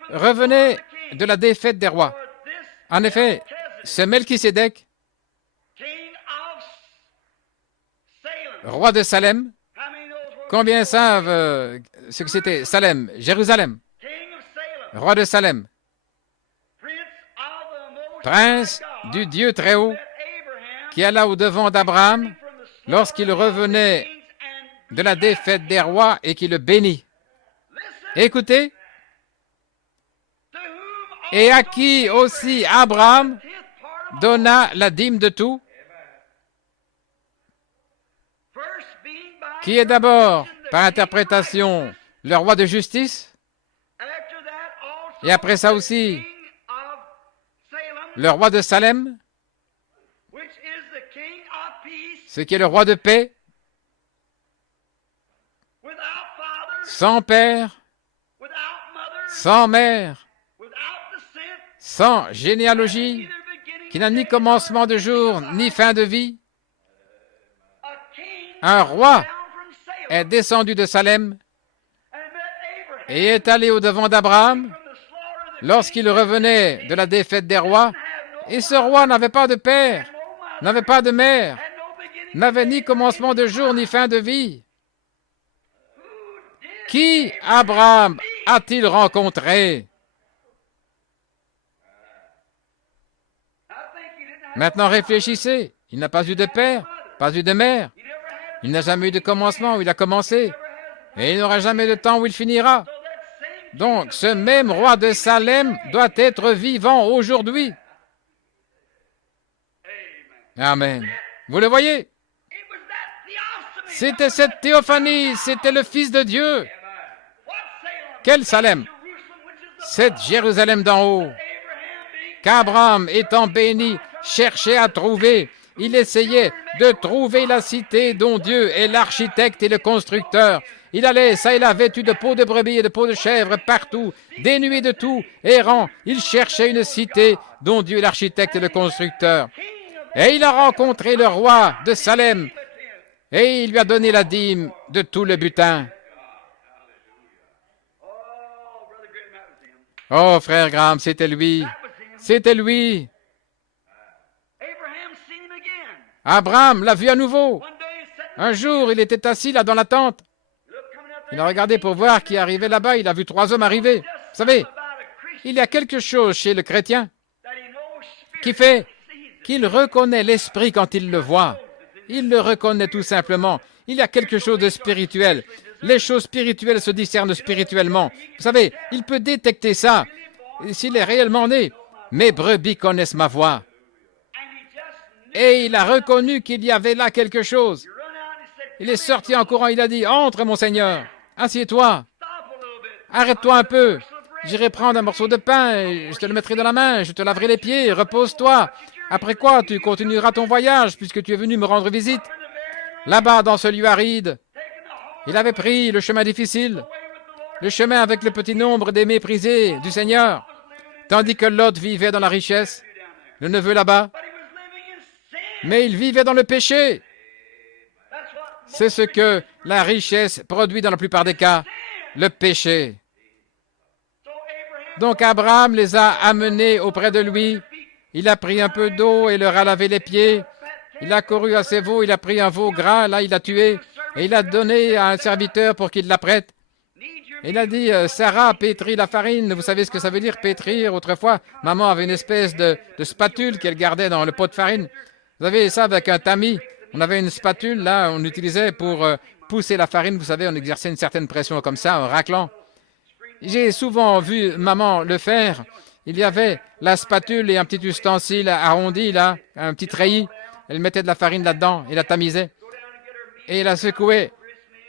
revenait de la défaite des rois. En effet, ce Melchisédek, roi de Salem, combien savent ce que c'était? Salem, Jérusalem, roi de Salem, prince du Dieu très haut, qui alla au-devant d'Abraham lorsqu'il revenait de la défaite des rois et qui le bénit. Écoutez, et à qui aussi Abraham donna la dîme de tout. Qui est d'abord, par interprétation, le roi de justice? Et après ça aussi, le roi de Salem, ce qui est le roi de paix, sans père, sans mère, sans généalogie, qui n'a ni commencement de jour, ni fin de vie. Un roi est descendu de Salem et est allé au-devant d'Abraham lorsqu'il revenait de la défaite des rois. Et ce roi n'avait pas de père, n'avait pas de mère, n'avait ni commencement de jour, ni fin de vie. Qui, Abraham, a-t-il rencontré? Maintenant réfléchissez. Il n'a pas eu de père, pas eu de mère. Il n'a jamais eu de commencement où il a commencé. Et il n'aura jamais de temps où il finira. Donc, ce même roi de Salem doit être vivant aujourd'hui. Amen. Vous le voyez? C'était cette théophanie, c'était le Fils de Dieu. Quel Salem? Cette Jérusalem d'en haut, qu'Abraham, étant béni, cherchait à trouver. Il essayait de trouver la cité dont Dieu est l'architecte et le constructeur. Il allait ça et là, vêtu de peau de brebis et de peau de chèvre partout, dénué de tout, errant. Il cherchait une cité dont Dieu est l'architecte et le constructeur. Et il a rencontré le roi de Salem et il lui a donné la dîme de tout le butin. Oh, frère Graham, c'était lui. C'était lui. Abraham l'a vu à nouveau. Un jour, il était assis là dans la tente. Il a regardé pour voir qui arrivait là-bas. Il a vu 3 hommes arriver. Vous savez, il y a quelque chose chez le chrétien qui fait qu'il reconnaît l'esprit quand il le voit. Il le reconnaît tout simplement. Il y a quelque chose de spirituel. Les choses spirituelles se discernent spirituellement. Vous savez, il peut détecter ça s'il est réellement né. Mes brebis connaissent ma voix. Et il a reconnu qu'il y avait là quelque chose. Il est sorti en courant, il a dit, « Entre, mon Seigneur, assieds-toi, arrête-toi un peu, j'irai prendre un morceau de pain, et je te le mettrai dans la main, je te laverai les pieds, repose-toi. Après quoi, tu continueras ton voyage, puisque tu es venu me rendre visite. » Là-bas, dans ce lieu aride, il avait pris le chemin difficile, le chemin avec le petit nombre des méprisés du Seigneur, tandis que Lot vivait dans la richesse, le neveu là-bas. Mais il vivait dans le péché. C'est ce que la richesse produit dans la plupart des cas, le péché. Donc Abraham les a amenés auprès de lui. Il a pris un peu d'eau et leur a lavé les pieds. Il a couru à ses veaux, il a pris un veau gras, là il l'a tué, et il a donné à un serviteur pour qu'il l'apprête. Il a dit, Sarah pétrit la farine. Vous savez ce que ça veut dire, pétrir? Autrefois, maman avait une espèce de spatule qu'elle gardait dans le pot de farine. Vous avez ça avec un tamis. On avait une spatule, là, on utilisait pour pousser la farine. Vous savez, on exerçait une certaine pression comme ça, en raclant. J'ai souvent vu maman le faire. Il y avait la spatule et un petit ustensile arrondi, là, un petit treillis. Elle mettait de la farine là-dedans et la tamisait. Et la secouait.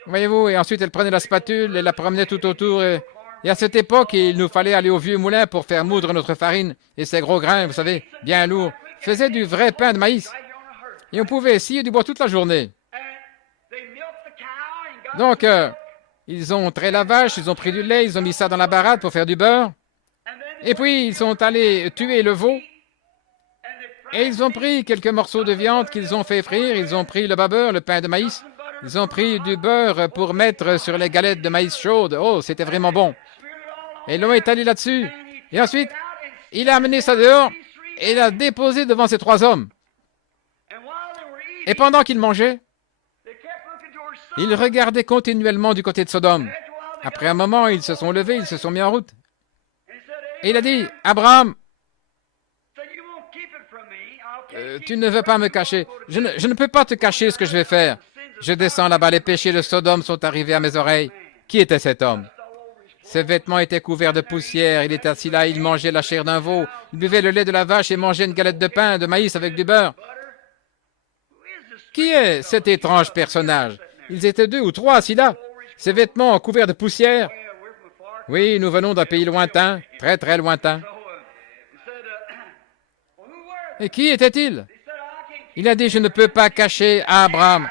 Voyez-vous, et ensuite elle prenait la spatule et la promenait tout autour. Et à cette époque, il nous fallait aller au vieux moulin pour faire moudre notre farine. Et ces gros grains, vous savez, bien lourds, faisaient du vrai pain de maïs. Et on pouvait scier du bois toute la journée. Donc, ils ont trait la vache, ils ont pris du lait, ils ont mis ça dans la baratte pour faire du beurre. Et puis, ils sont allés tuer le veau. Et ils ont pris quelques morceaux de viande qu'ils ont fait frire. Ils ont pris le beurre, le pain de maïs. Ils ont pris du beurre pour mettre sur les galettes de maïs chaudes. Oh, c'était vraiment bon. Et l'homme est allé là-dessus. Et ensuite, il a amené ça dehors et l'a déposé devant ces 3 hommes. Et pendant qu'ils mangeaient, ils regardaient continuellement du côté de Sodome. Après un moment, ils se sont levés, ils se sont mis en route. Et il a dit, « Abraham, tu ne veux pas me cacher. Je ne peux pas te cacher ce que je vais faire. Je descends là-bas, les péchés de Sodome sont arrivés à mes oreilles. » Qui était cet homme? Ses vêtements étaient couverts de poussière. Il était assis là, il mangeait la chair d'un veau. Il buvait le lait de la vache et mangeait une galette de pain, de maïs avec du beurre. Qui est cet étrange personnage? Ils étaient 2 ou 3 assis là, ses vêtements couverts de poussière. Oui, nous venons d'un pays lointain, très très lointain. Et qui était-il? Il a dit, je ne peux pas cacher à Abraham,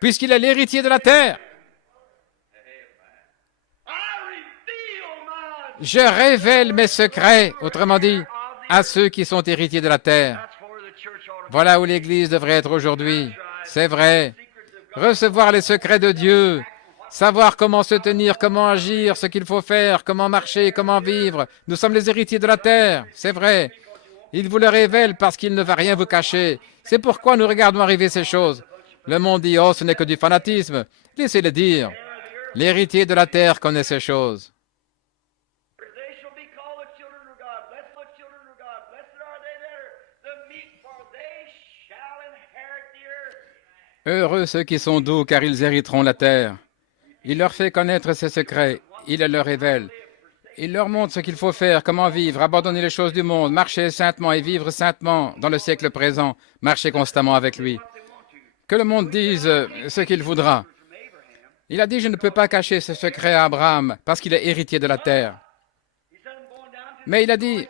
puisqu'il est l'héritier de la terre. Je révèle mes secrets, autrement dit, à ceux qui sont héritiers de la terre. Voilà où l'Église devrait être aujourd'hui. C'est vrai. Recevoir les secrets de Dieu, savoir comment se tenir, comment agir, ce qu'il faut faire, comment marcher, comment vivre. Nous sommes les héritiers de la terre, c'est vrai. Il vous le révèle parce qu'il ne va rien vous cacher. C'est pourquoi nous regardons arriver ces choses. Le monde dit, oh, ce n'est que du fanatisme. Laissez-le dire. L'héritier de la terre connaît ces choses. Heureux ceux qui sont doux, car ils hériteront la terre. Il leur fait connaître ses secrets, il les leur révèle. Il leur montre ce qu'il faut faire, comment vivre, abandonner les choses du monde, marcher saintement et vivre saintement dans le siècle présent, marcher constamment avec lui. Que le monde dise ce qu'il voudra. Il a dit, je ne peux pas cacher ce secret à Abraham, parce qu'il est héritier de la terre. Mais il a dit,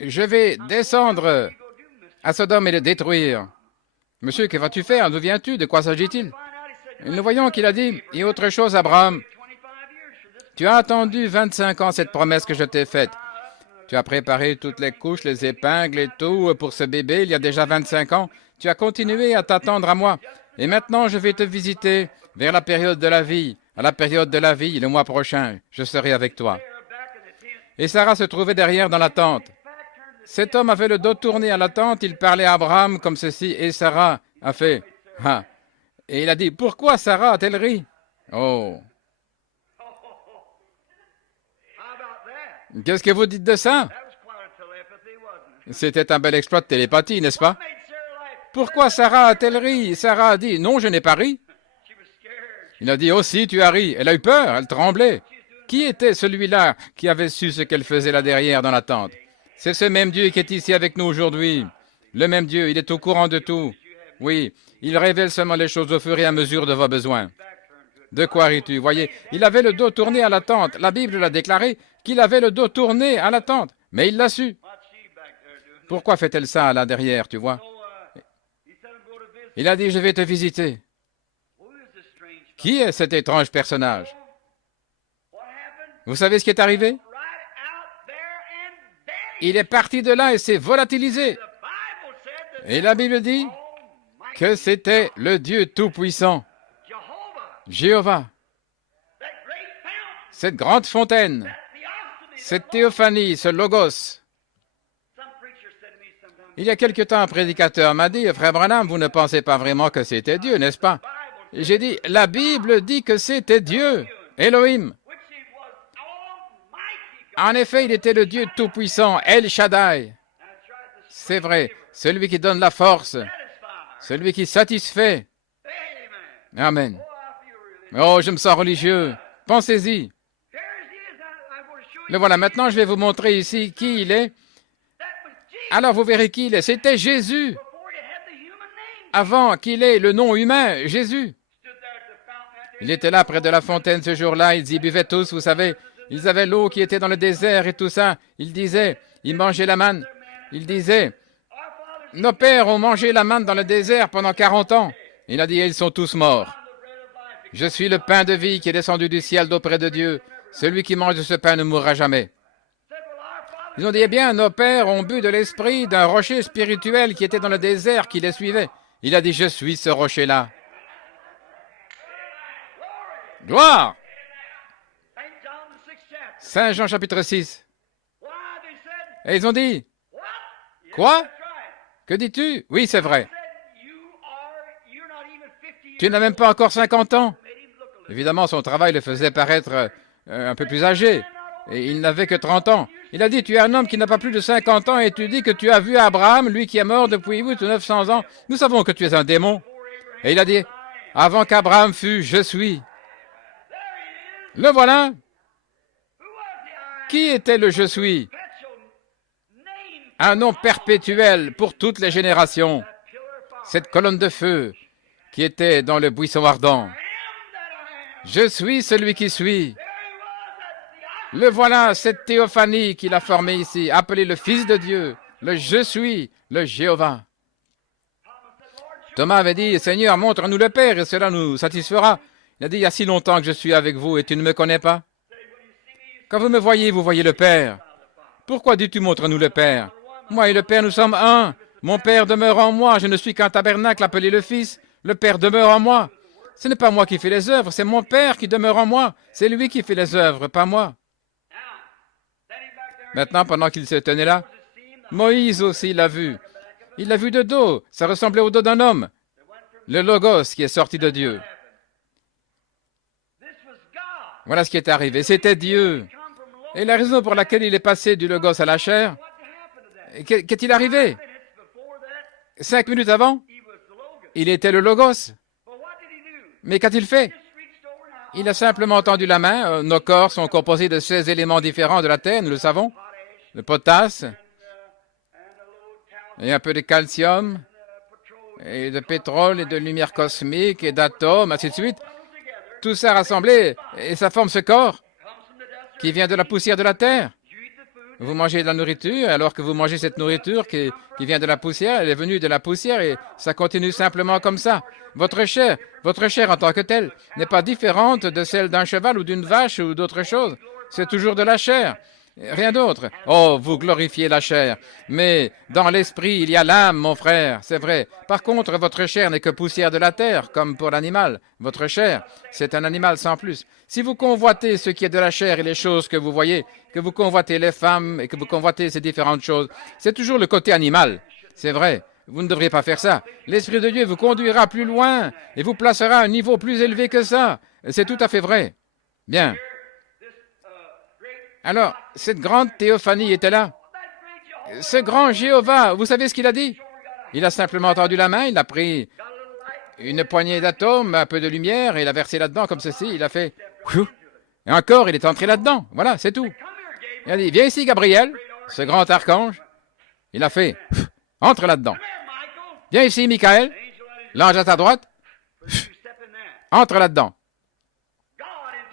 je vais descendre à Sodome et le détruire. Monsieur, que vas-tu faire? D'où viens-tu? De quoi s'agit-il? Nous voyons qu'il a dit, et autre chose, Abraham, tu as attendu 25 ans cette promesse que je t'ai faite. Tu as préparé toutes les couches, les épingles et tout pour ce bébé il y a déjà 25 ans. Tu as continué à t'attendre à moi. Et maintenant, je vais te visiter vers la période de la vie. À la période de la vie, le mois prochain, je serai avec toi. Et Sarah se trouvait derrière dans la tente. Cet homme avait le dos tourné à la tente, il parlait à Abraham comme ceci, et Sarah a fait « Ah !» Et il a dit « Pourquoi Sarah a-t-elle ri ?» Oh! Qu'est-ce que vous dites de ça? C'était un bel exploit de télépathie, n'est-ce pas? Pourquoi Sarah a-t-elle ri? Sarah a dit « Non, je n'ai pas ri. » Il a dit « Oh si, tu as ri. » Elle a eu peur, elle tremblait. Qui était celui-là qui avait su ce qu'elle faisait là derrière dans la tente? C'est ce même Dieu qui est ici avec nous aujourd'hui. Le même Dieu, il est au courant de tout. Oui, il révèle seulement les choses au fur et à mesure de vos besoins. De quoi ris-tu? Voyez, il avait le dos tourné à la tente. La Bible l'a déclaré qu'il avait le dos tourné à la tente, mais il l'a su. Pourquoi fait-elle ça là derrière, tu vois? Il a dit, je vais te visiter. Qui est cet étrange personnage? Vous savez ce qui est arrivé? Il est parti de là et s'est volatilisé. Et la Bible dit que c'était le Dieu Tout-Puissant, Jéhovah. Cette grande fontaine, cette théophanie, ce logos. Il y a quelque temps, un prédicateur m'a dit, frère Branham, vous ne pensez pas vraiment que c'était Dieu, n'est-ce pas? Et j'ai dit, la Bible dit que c'était Dieu, Elohim. En effet, il était le Dieu Tout-Puissant, El Shaddai. C'est vrai, celui qui donne la force, celui qui satisfait. Amen. Oh, je me sens religieux. Pensez-y. Le voilà, maintenant je vais vous montrer ici qui il est. Alors vous verrez qui il est. C'était Jésus. Avant qu'il ait le nom humain, Jésus. Il était là près de la fontaine ce jour-là, ils y buvaient tous, vous savez. Ils avaient l'eau qui était dans le désert et tout ça. Il disait, ils mangeaient la manne. Il disait, nos pères ont mangé la manne dans le désert pendant 40 ans. Il a dit, ils sont tous morts. Je suis le pain de vie qui est descendu du ciel d'auprès de Dieu. Celui qui mange de ce pain ne mourra jamais. Ils ont dit, eh bien, nos pères ont bu de l'esprit d'un rocher spirituel qui était dans le désert qui les suivait. Il a dit, je suis ce rocher-là. Gloire! Saint Jean chapitre 6. Et ils ont dit, quoi? Que dis-tu? Oui, c'est vrai. Tu n'as même pas encore 50 ans. Évidemment, son travail le faisait paraître un peu plus âgé. Et il n'avait que 30 ans. Il a dit, tu es un homme qui n'a pas plus de 50 ans et tu dis que tu as vu Abraham, lui qui est mort depuis 8 ou 900 ans. Nous savons que tu es un démon. Et il a dit, avant qu'Abraham fût, je suis. Le voilà. Qui était le je suis? Un nom perpétuel pour toutes les générations. Cette colonne de feu qui était dans le buisson ardent. Je suis celui qui suis. Le voilà, cette théophanie qu'il a formée ici, appelée le Fils de Dieu, le Je suis, le Jéhovah. Thomas avait dit, Seigneur, montre-nous le Père et cela nous satisfera. Il a dit, il y a si longtemps que je suis avec vous et tu ne me connais pas. Quand vous me voyez, vous voyez le Père. Pourquoi dis-tu, montre-nous le Père? Moi et le Père, nous sommes un. Mon Père demeure en moi, je ne suis qu'un tabernacle appelé le Fils. Le Père demeure en moi. Ce n'est pas moi qui fais les œuvres, c'est mon Père qui demeure en moi. C'est lui qui fait les œuvres, pas moi. Maintenant, pendant qu'il se tenait là, Moïse aussi l'a vu. Il l'a vu de dos, ça ressemblait au dos d'un homme. Le Logos qui est sorti de Dieu. Voilà ce qui est arrivé, c'était Dieu. Et la raison pour laquelle il est passé du Logos à la chair, qu'est-il arrivé? 5 minutes avant, il était le Logos. Mais qu'a-t-il fait? Il a simplement tendu la main. Nos corps sont composés de 16 éléments différents de la Terre, nous le savons. Le potasse, et un peu de calcium, et de pétrole, et de lumière cosmique, et d'atomes, ainsi de suite. Tout ça rassemblé, et ça forme ce corps qui vient de la poussière de la Terre. Vous mangez de la nourriture, alors que vous mangez cette nourriture qui vient de la poussière, elle est venue de la poussière, et ça continue simplement comme ça. Votre chair en tant que telle, n'est pas différente de celle d'un cheval ou d'une vache ou d'autre chose. C'est toujours de la chair. Rien d'autre. Oh, vous glorifiez la chair. Mais dans l'esprit, il y a l'âme, mon frère, c'est vrai. Par contre, votre chair n'est que poussière de la terre, comme pour l'animal. Votre chair, c'est un animal sans plus. Si vous convoitez ce qui est de la chair et les choses que vous voyez, que vous convoitez les femmes et que vous convoitez ces différentes choses, c'est toujours le côté animal. C'est vrai. Vous ne devriez pas faire ça. L'Esprit de Dieu vous conduira plus loin et vous placera à un niveau plus élevé que ça. C'est tout à fait vrai. Bien. Alors, cette grande théophanie était là. Ce grand Jéhovah, vous savez ce qu'il a dit? Il a simplement tendu la main, il a pris une poignée d'atomes, un peu de lumière, et il a versé là-dedans comme ceci, il a fait... Et encore, il est entré là-dedans. Voilà, c'est tout. Il a dit, viens ici, Gabriel, ce grand archange. Il a fait... Entre là-dedans. Viens ici, Michael, l'ange à ta droite. Entre là-dedans.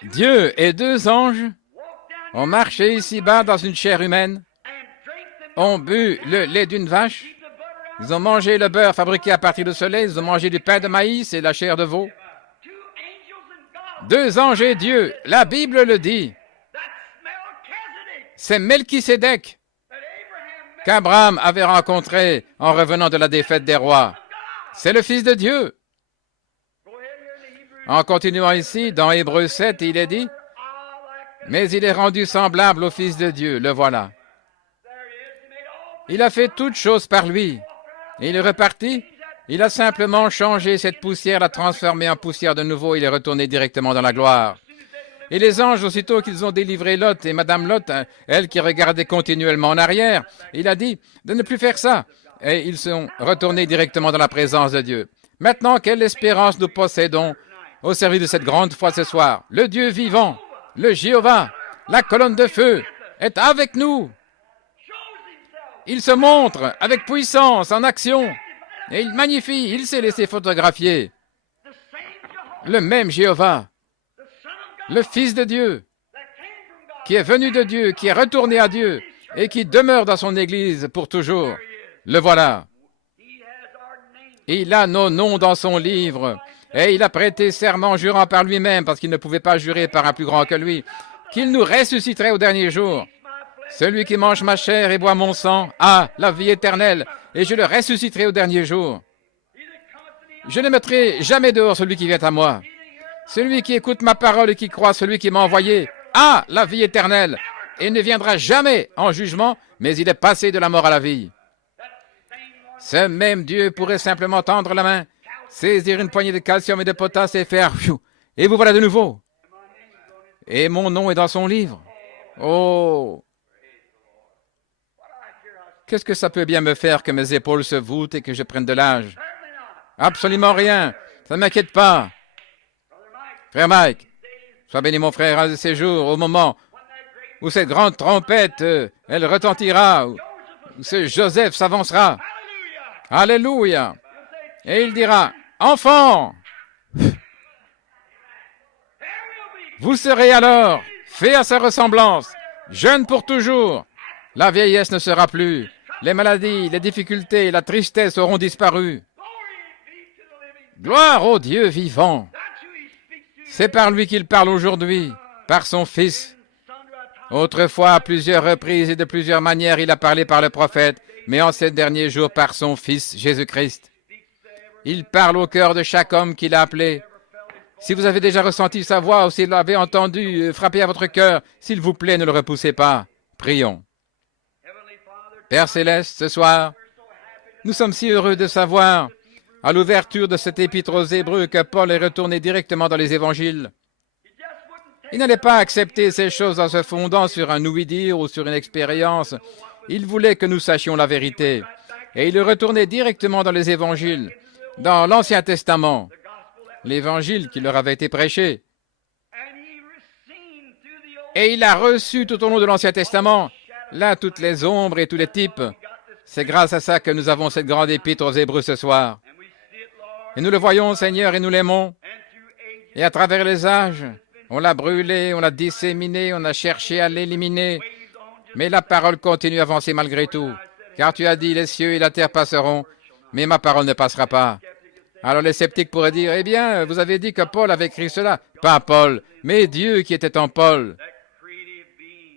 Dieu et 2 anges ont marché ici-bas dans une chair humaine, ont bu le lait d'une vache, ils ont mangé le beurre fabriqué à partir de ce lait, ils ont mangé du pain de maïs et la chair de veau. 2 anges et Dieu, la Bible le dit. C'est Melchisédek qu'Abraham avait rencontré en revenant de la défaite des rois. C'est le Fils de Dieu. En continuant ici, dans Hébreux 7, il est dit, mais il est rendu semblable au Fils de Dieu, le voilà. Il a fait toutes choses par lui. Et il est reparti. Il a simplement changé cette poussière, l'a transformée en poussière de nouveau. Il est retourné directement dans la gloire. Et les anges, aussitôt qu'ils ont délivré Lot et Madame Lot, elle qui regardait continuellement en arrière, il a dit de ne plus faire ça. Et ils sont retournés directement dans la présence de Dieu. Maintenant, quelle espérance nous possédons au service de cette grande foi ce soir? Le Dieu vivant, le Jéhovah, la colonne de feu, est avec nous. Il se montre avec puissance, en action, et il magnifie, il s'est laissé photographier. Le même Jéhovah, le Fils de Dieu, qui est venu de Dieu, qui est retourné à Dieu, et qui demeure dans son Église pour toujours. Le voilà. Il a nos noms dans son livre, et il a prêté serment jurant par lui-même, parce qu'il ne pouvait pas jurer par un plus grand que lui, qu'il nous ressusciterait au dernier jour. Celui qui mange ma chair et boit mon sang a la vie éternelle, et je le ressusciterai au dernier jour. Je ne mettrai jamais dehors celui qui vient à moi. Celui qui écoute ma parole et qui croit celui qui m'a envoyé a la vie éternelle, et ne viendra jamais en jugement, mais il est passé de la mort à la vie. Ce même Dieu pourrait simplement tendre la main, saisir une poignée de calcium et de potasse et faire « Et vous voilà de nouveau. » Et mon nom est dans son livre. Oh! Qu'est-ce que ça peut bien me faire que mes épaules se voûtent et que je prenne de l'âge? Absolument rien. Ça ne m'inquiète pas. Frère Mike, sois béni mon frère un de ces jours, au moment où cette grande trompette, elle retentira, où ce Joseph s'avancera. Alléluia. Et il dira, enfant, Vous serez alors fait à sa ressemblance, jeune pour toujours. La vieillesse ne sera plus. Les maladies, les difficultés, la tristesse auront disparu. Gloire au Dieu vivant. C'est par lui qu'il parle aujourd'hui, par son Fils. Autrefois, à plusieurs reprises et de plusieurs manières, il a parlé par le prophète, mais en ces derniers jours par son Fils, Jésus-Christ. Il parle au cœur de chaque homme qu'il a appelé. Si vous avez déjà ressenti sa voix ou si vous l'avez entendu frapper à votre cœur, s'il vous plaît, ne le repoussez pas. Prions. Père Céleste, ce soir, nous sommes si heureux de savoir, à l'ouverture de cet épître aux Hébreux, que Paul est retourné directement dans les évangiles. Il n'allait pas accepter ces choses en se fondant sur un ouï-dire ou sur une expérience. Il voulait que nous sachions la vérité. Et il est retourné directement dans les évangiles, dans l'Ancien Testament, l'évangile qui leur avait été prêché. Et il a reçu tout au long de l'Ancien Testament, là, toutes les ombres et tous les types. C'est grâce à ça que nous avons cette grande épître aux Hébreux ce soir. Et nous le voyons, Seigneur, et nous l'aimons. Et à travers les âges, on l'a brûlé, on l'a disséminé, on a cherché à l'éliminer. Mais la parole continue à avancer malgré tout. Car tu as dit, les cieux et la terre passeront, mais ma parole ne passera pas. Alors les sceptiques pourraient dire, eh bien, vous avez dit que Paul avait écrit cela. Pas Paul, mais Dieu qui était en Paul.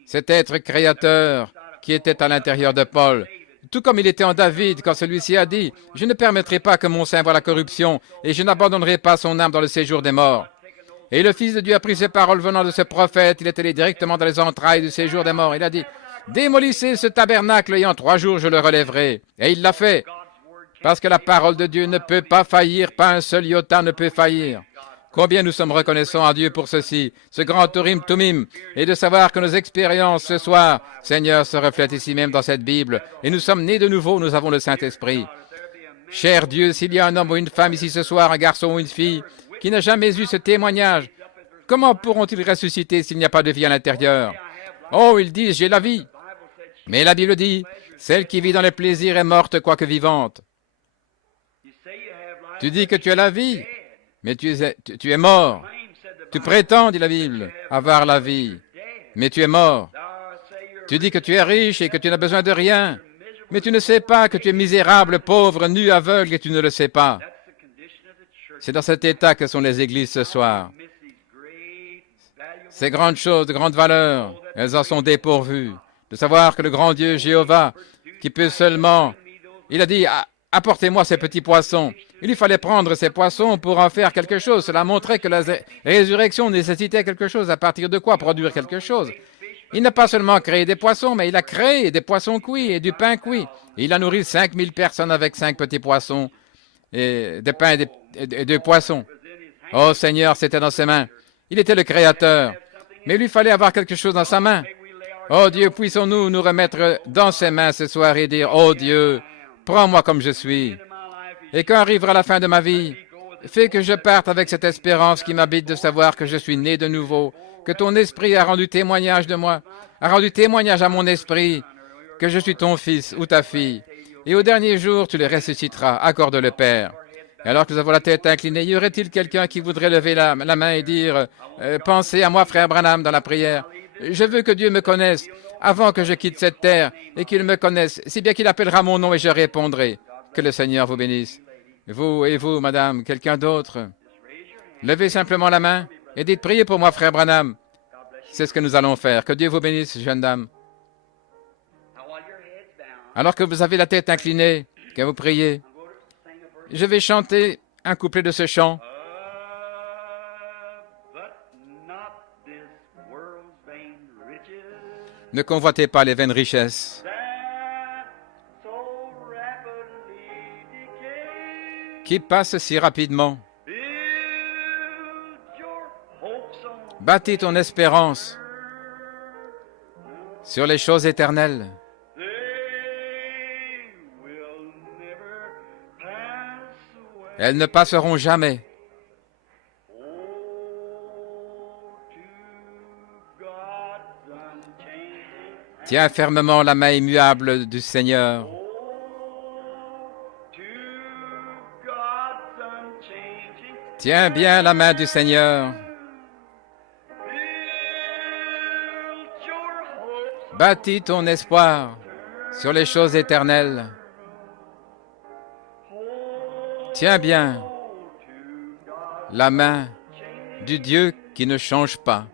Cet être créateur qui était à l'intérieur de Paul. Tout comme il était en David quand celui-ci a dit, « Je ne permettrai pas que mon sein voie la corruption, et je n'abandonnerai pas son âme dans le séjour des morts. » Et le Fils de Dieu a pris ces paroles venant de ce prophète, il est allé directement dans les entrailles du séjour des morts. Il a dit, « Démolissez ce tabernacle et en 3 jours je le relèverai. » Et il l'a fait, parce que la parole de Dieu ne peut pas faillir, pas un seul iota ne peut faillir. Combien nous sommes reconnaissants à Dieu pour ceci, ce grand Urim Tumim, et de savoir que nos expériences ce soir, Seigneur, se reflètent ici même dans cette Bible, et nous sommes nés de nouveau, nous avons le Saint-Esprit. Cher Dieu, s'il y a un homme ou une femme ici ce soir, un garçon ou une fille, qui n'a jamais eu ce témoignage, comment pourront-ils ressusciter s'il n'y a pas de vie à l'intérieur? Oh, ils disent, j'ai la vie. Mais la Bible dit, celle qui vit dans les plaisirs est morte, quoique vivante. Tu dis que tu as la vie, mais tu es mort. Tu prétends, dit la Bible, avoir la vie, mais tu es mort. Tu dis que tu es riche et que tu n'as besoin de rien, mais tu ne sais pas que tu es misérable, pauvre, nu, aveugle, et tu ne le sais pas. C'est dans cet état que sont les églises ce soir. Ces grandes choses, de grandes valeurs, elles en sont dépourvues. De savoir que le grand Dieu Jéhovah, qui peut seulement... Il a dit, apportez-moi ces petits poissons. Il lui fallait prendre ces poissons pour en faire quelque chose. Cela montrait que la résurrection nécessitait quelque chose. À partir de quoi produire quelque chose? Il n'a pas seulement créé des poissons, mais il a créé des poissons cuits et du pain cuit. Il a nourri 5000 personnes avec 5 petits poissons, et des pains et des poissons. Oh Seigneur, c'était dans ses mains. Il était le Créateur, mais il lui fallait avoir quelque chose dans sa main. Oh Dieu, puissons-nous nous remettre dans ses mains ce soir et dire, oh Dieu, prends-moi comme je suis. Et quand arrivera la fin de ma vie, fais que je parte avec cette espérance qui m'habite de savoir que je suis né de nouveau, que ton esprit a rendu témoignage de moi, a rendu témoignage à mon esprit, que je suis ton fils ou ta fille. Et au dernier jour, tu les ressusciteras, accorde le Père. Et alors que nous avons la tête inclinée, y aurait-il quelqu'un qui voudrait lever la main et dire, pensez à moi, frère Branham, dans la prière. Je veux que Dieu me connaisse avant que je quitte cette terre et qu'il me connaisse, si bien qu'il appellera mon nom et je répondrai. Que le Seigneur vous bénisse. Vous et vous, madame, quelqu'un d'autre. Levez simplement la main et dites, priez pour moi, frère Branham. C'est ce que nous allons faire. Que Dieu vous bénisse, jeune dame. Alors que vous avez la tête inclinée, que vous priez, je vais chanter un couplet de ce chant. Ne convoitez pas les vaines richesses qui passent si rapidement. Bâtis ton espérance sur les choses éternelles. Elles ne passeront jamais. Tiens fermement la main immuable du Seigneur. Tiens bien la main du Seigneur. Bâtis ton espoir sur les choses éternelles. Tiens bien la main du Dieu qui ne change pas.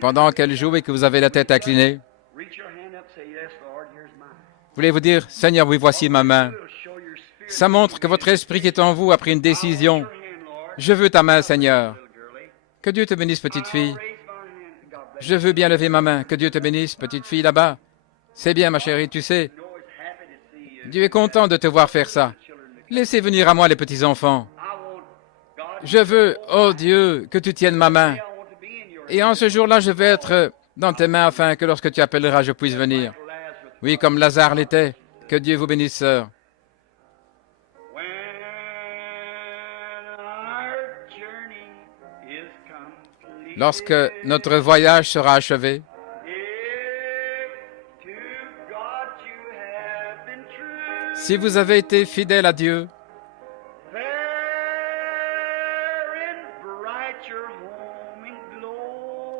Pendant qu'elle joue et que vous avez la tête inclinée, voulez-vous dire, Seigneur, oui, voici ma main. Ça montre que votre esprit qui est en vous a pris une décision. Je veux ta main, Seigneur. Que Dieu te bénisse, petite fille. Je veux bien lever ma main. Que Dieu te bénisse, petite fille, là-bas. C'est bien, ma chérie, tu sais. Dieu est content de te voir faire ça. Laissez venir à moi les petits-enfants. Je veux, oh Dieu, que tu tiennes ma main. Et en ce jour-là, je vais être dans tes mains afin que lorsque tu appelleras, je puisse venir. Oui, comme Lazare l'était. Que Dieu vous bénisse, sœur. Lorsque notre voyage sera achevé, si vous avez été fidèle à Dieu,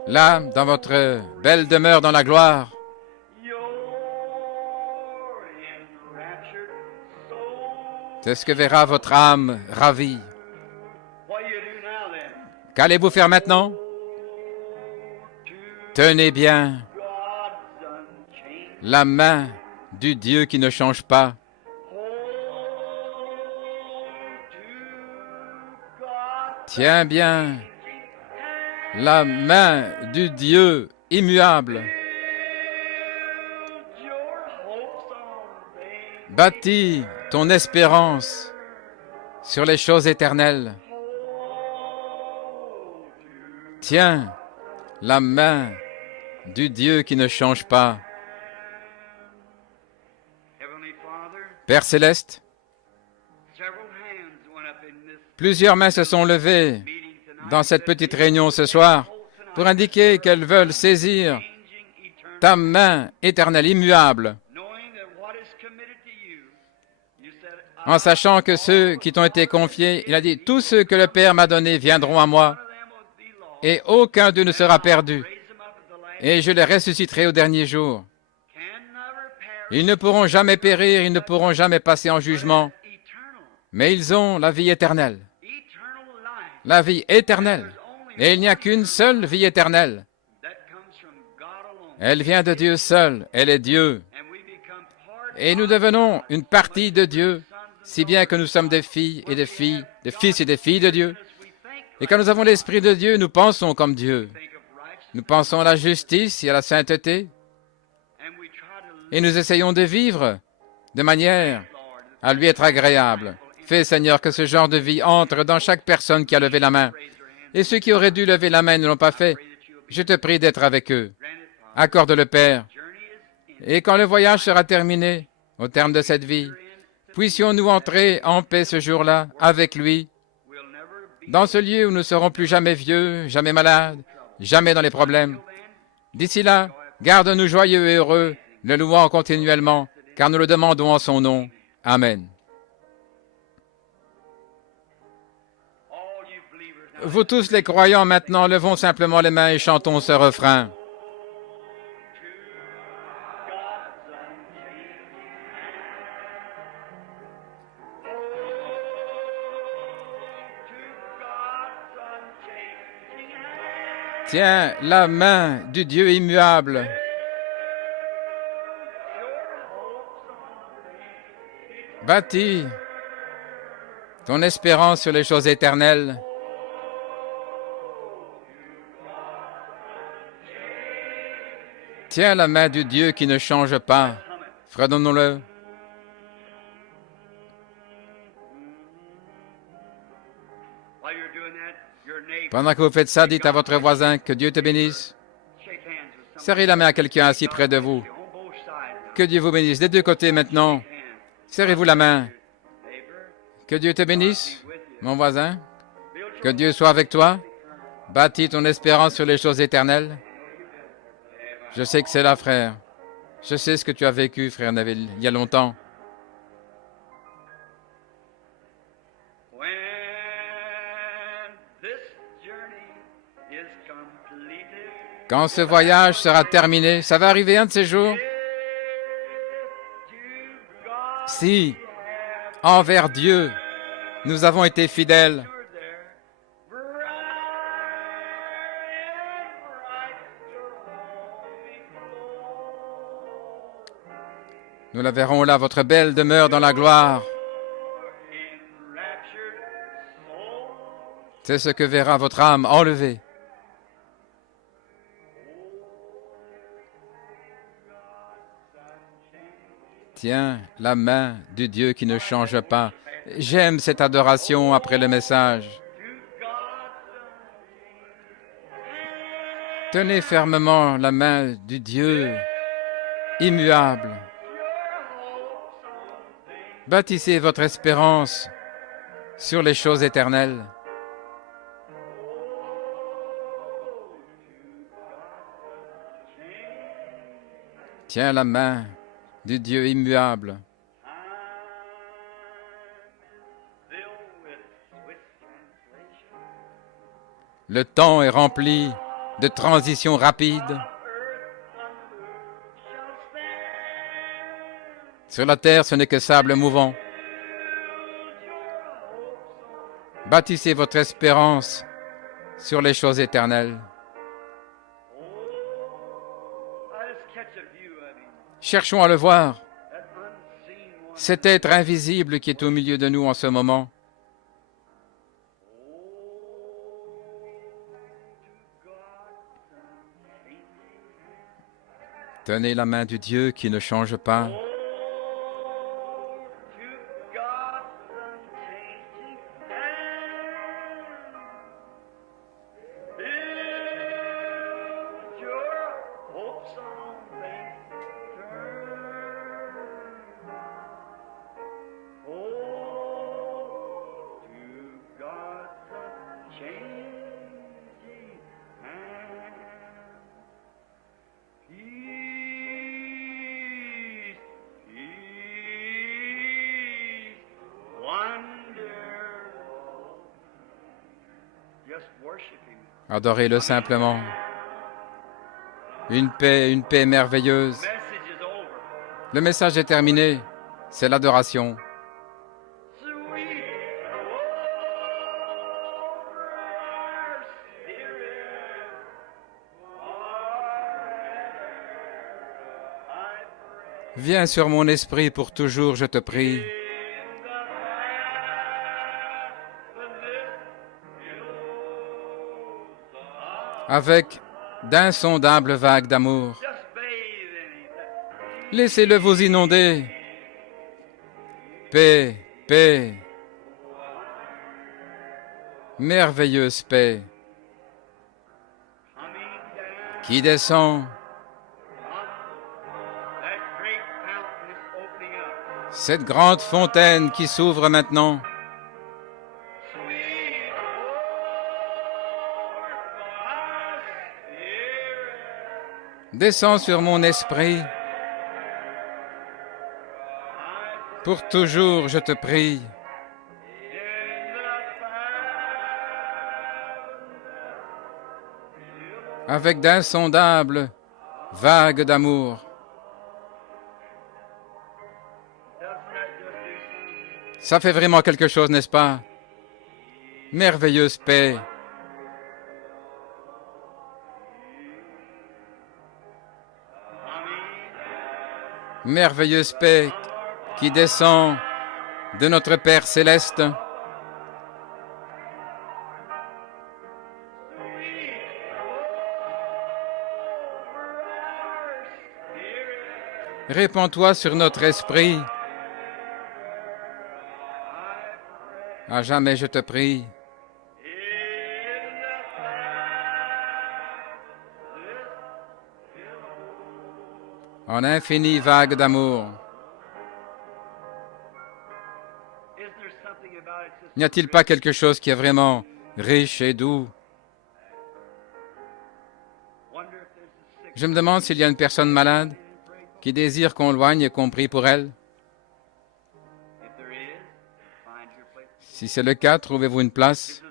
là, dans votre belle demeure dans la gloire, c'est ce que verra votre âme ravie. Qu'allez-vous faire maintenant? Tenez bien la main du Dieu qui ne change pas. Tiens bien la main du Dieu immuable. Bâtis ton espérance sur les choses éternelles. Tiens la main du Dieu qui ne change pas. Père céleste, plusieurs mains se sont levées dans cette petite réunion ce soir pour indiquer qu'elles veulent saisir ta main éternelle, immuable, en sachant que ceux qui t'ont été confiés, il a dit, tous ceux que le Père m'a donnés viendront à moi, et aucun d'eux ne sera perdu, et je les ressusciterai au dernier jour. Ils ne pourront jamais périr, ils ne pourront jamais passer en jugement, mais ils ont la vie éternelle. La vie éternelle. Et il n'y a qu'une seule vie éternelle. Elle vient de Dieu seul, elle est Dieu. Et nous devenons une partie de Dieu, si bien que nous sommes des filles et des filles, des fils et des filles de Dieu. Et quand nous avons l'Esprit de Dieu, nous pensons comme Dieu. Nous pensons à la justice et à la sainteté. Et nous essayons de vivre de manière à lui être agréable. Fais, Seigneur, que ce genre de vie entre dans chaque personne qui a levé la main. Et ceux qui auraient dû lever la main ne l'ont pas fait, je te prie d'être avec eux. Accorde-le, Père. Et quand le voyage sera terminé, au terme de cette vie, puissions-nous entrer en paix ce jour-là, avec lui, dans ce lieu où nous ne serons plus jamais vieux, jamais malades, jamais dans les problèmes. D'ici là, garde-nous joyeux et heureux, le louant continuellement, car nous le demandons en son nom. Amen. Vous tous les croyants maintenant, levons simplement les mains et chantons ce refrain. Tiens la main du Dieu immuable. Bâtis ton espérance sur les choses éternelles. Tiens la main du Dieu qui ne change pas. Fredonnons-le. Pendant que vous faites ça, dites à votre voisin que Dieu te bénisse. Serrez la main à quelqu'un assis près de vous. Que Dieu vous bénisse. Des deux côtés maintenant. Serrez-vous la main. Que Dieu te bénisse, mon voisin. Que Dieu soit avec toi. Bâtis ton espérance sur les choses éternelles. Je sais que c'est là, frère. Je sais ce que tu as vécu, frère Neville, il y a longtemps. Quand ce voyage sera terminé, ça va arriver un de ces jours. Si, envers Dieu, nous avons été fidèles, nous la verrons là, votre belle demeure dans la gloire. C'est ce que verra votre âme enlevée. Tiens la main du Dieu qui ne change pas. J'aime cette adoration après le message. Tenez fermement la main du Dieu immuable. Bâtissez votre espérance sur les choses éternelles. Tiens la main du Dieu immuable. Le temps est rempli de transitions rapides. Sur la terre, ce n'est que sable mouvant. Bâtissez votre espérance sur les choses éternelles. Cherchons à le voir, cet être invisible qui est au milieu de nous en ce moment. Tenez la main du Dieu qui ne change pas. Adorez-le simplement. Une paix merveilleuse. Le message est terminé. C'est l'adoration. Viens sur mon esprit pour toujours, je te prie. Avec d'insondables vagues d'amour. Laissez-le vous inonder. Paix, paix. Merveilleuse paix qui descend. Cette grande fontaine qui s'ouvre maintenant. Descends sur mon esprit. Pour toujours, je te prie. Avec d'insondables vagues d'amour. Ça fait vraiment quelque chose, n'est-ce pas? Merveilleuse paix. Merveilleuse paix qui descend de notre Père céleste. Répands-toi sur notre esprit. À jamais, je te prie. En infinie vague d'amour. N'y a-t-il pas quelque chose qui est vraiment riche et doux? Je me demande s'il y a une personne malade qui désire qu'on loigne et qu'on prie pour elle. Si c'est le cas, trouvez-vous une place.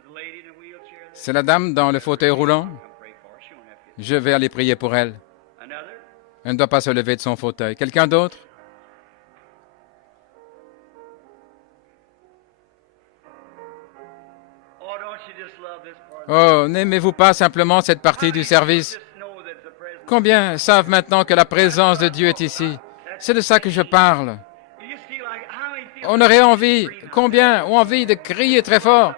C'est la dame dans le fauteuil roulant. Je vais aller prier pour elle. Elle ne doit pas se lever de son fauteuil. Quelqu'un d'autre? Oh, n'aimez-vous pas simplement cette partie du service? Combien savent maintenant que la présence de Dieu est ici? C'est de ça que je parle. On aurait envie, combien ont envie de crier très fort,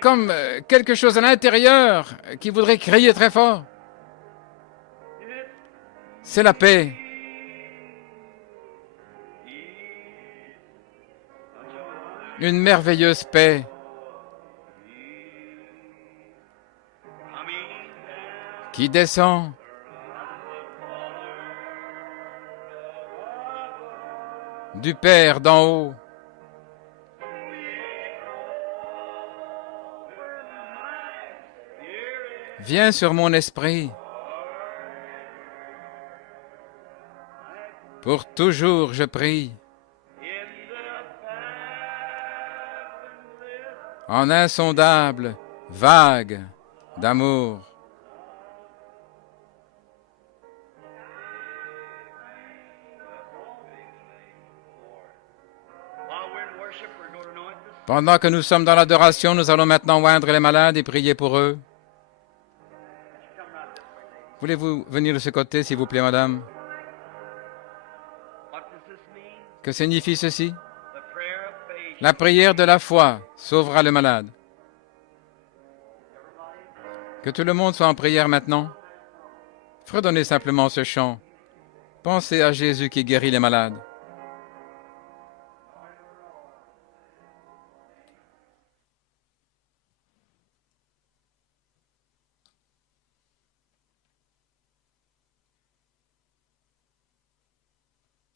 comme quelque chose à l'intérieur qui voudrait crier très fort. C'est la paix. Une merveilleuse paix. Qui descend du Père d'en haut. Viens sur mon esprit. Pour toujours je prie. En insondable vague d'amour. Pendant que nous sommes dans l'adoration, nous allons maintenant oindre les malades et prier pour eux. Voulez-vous venir de ce côté, s'il vous plaît, madame? Que signifie ceci? La prière de la foi sauvera le malade. Que tout le monde soit en prière maintenant. Fredonnez simplement ce chant. Pensez à Jésus qui guérit les malades.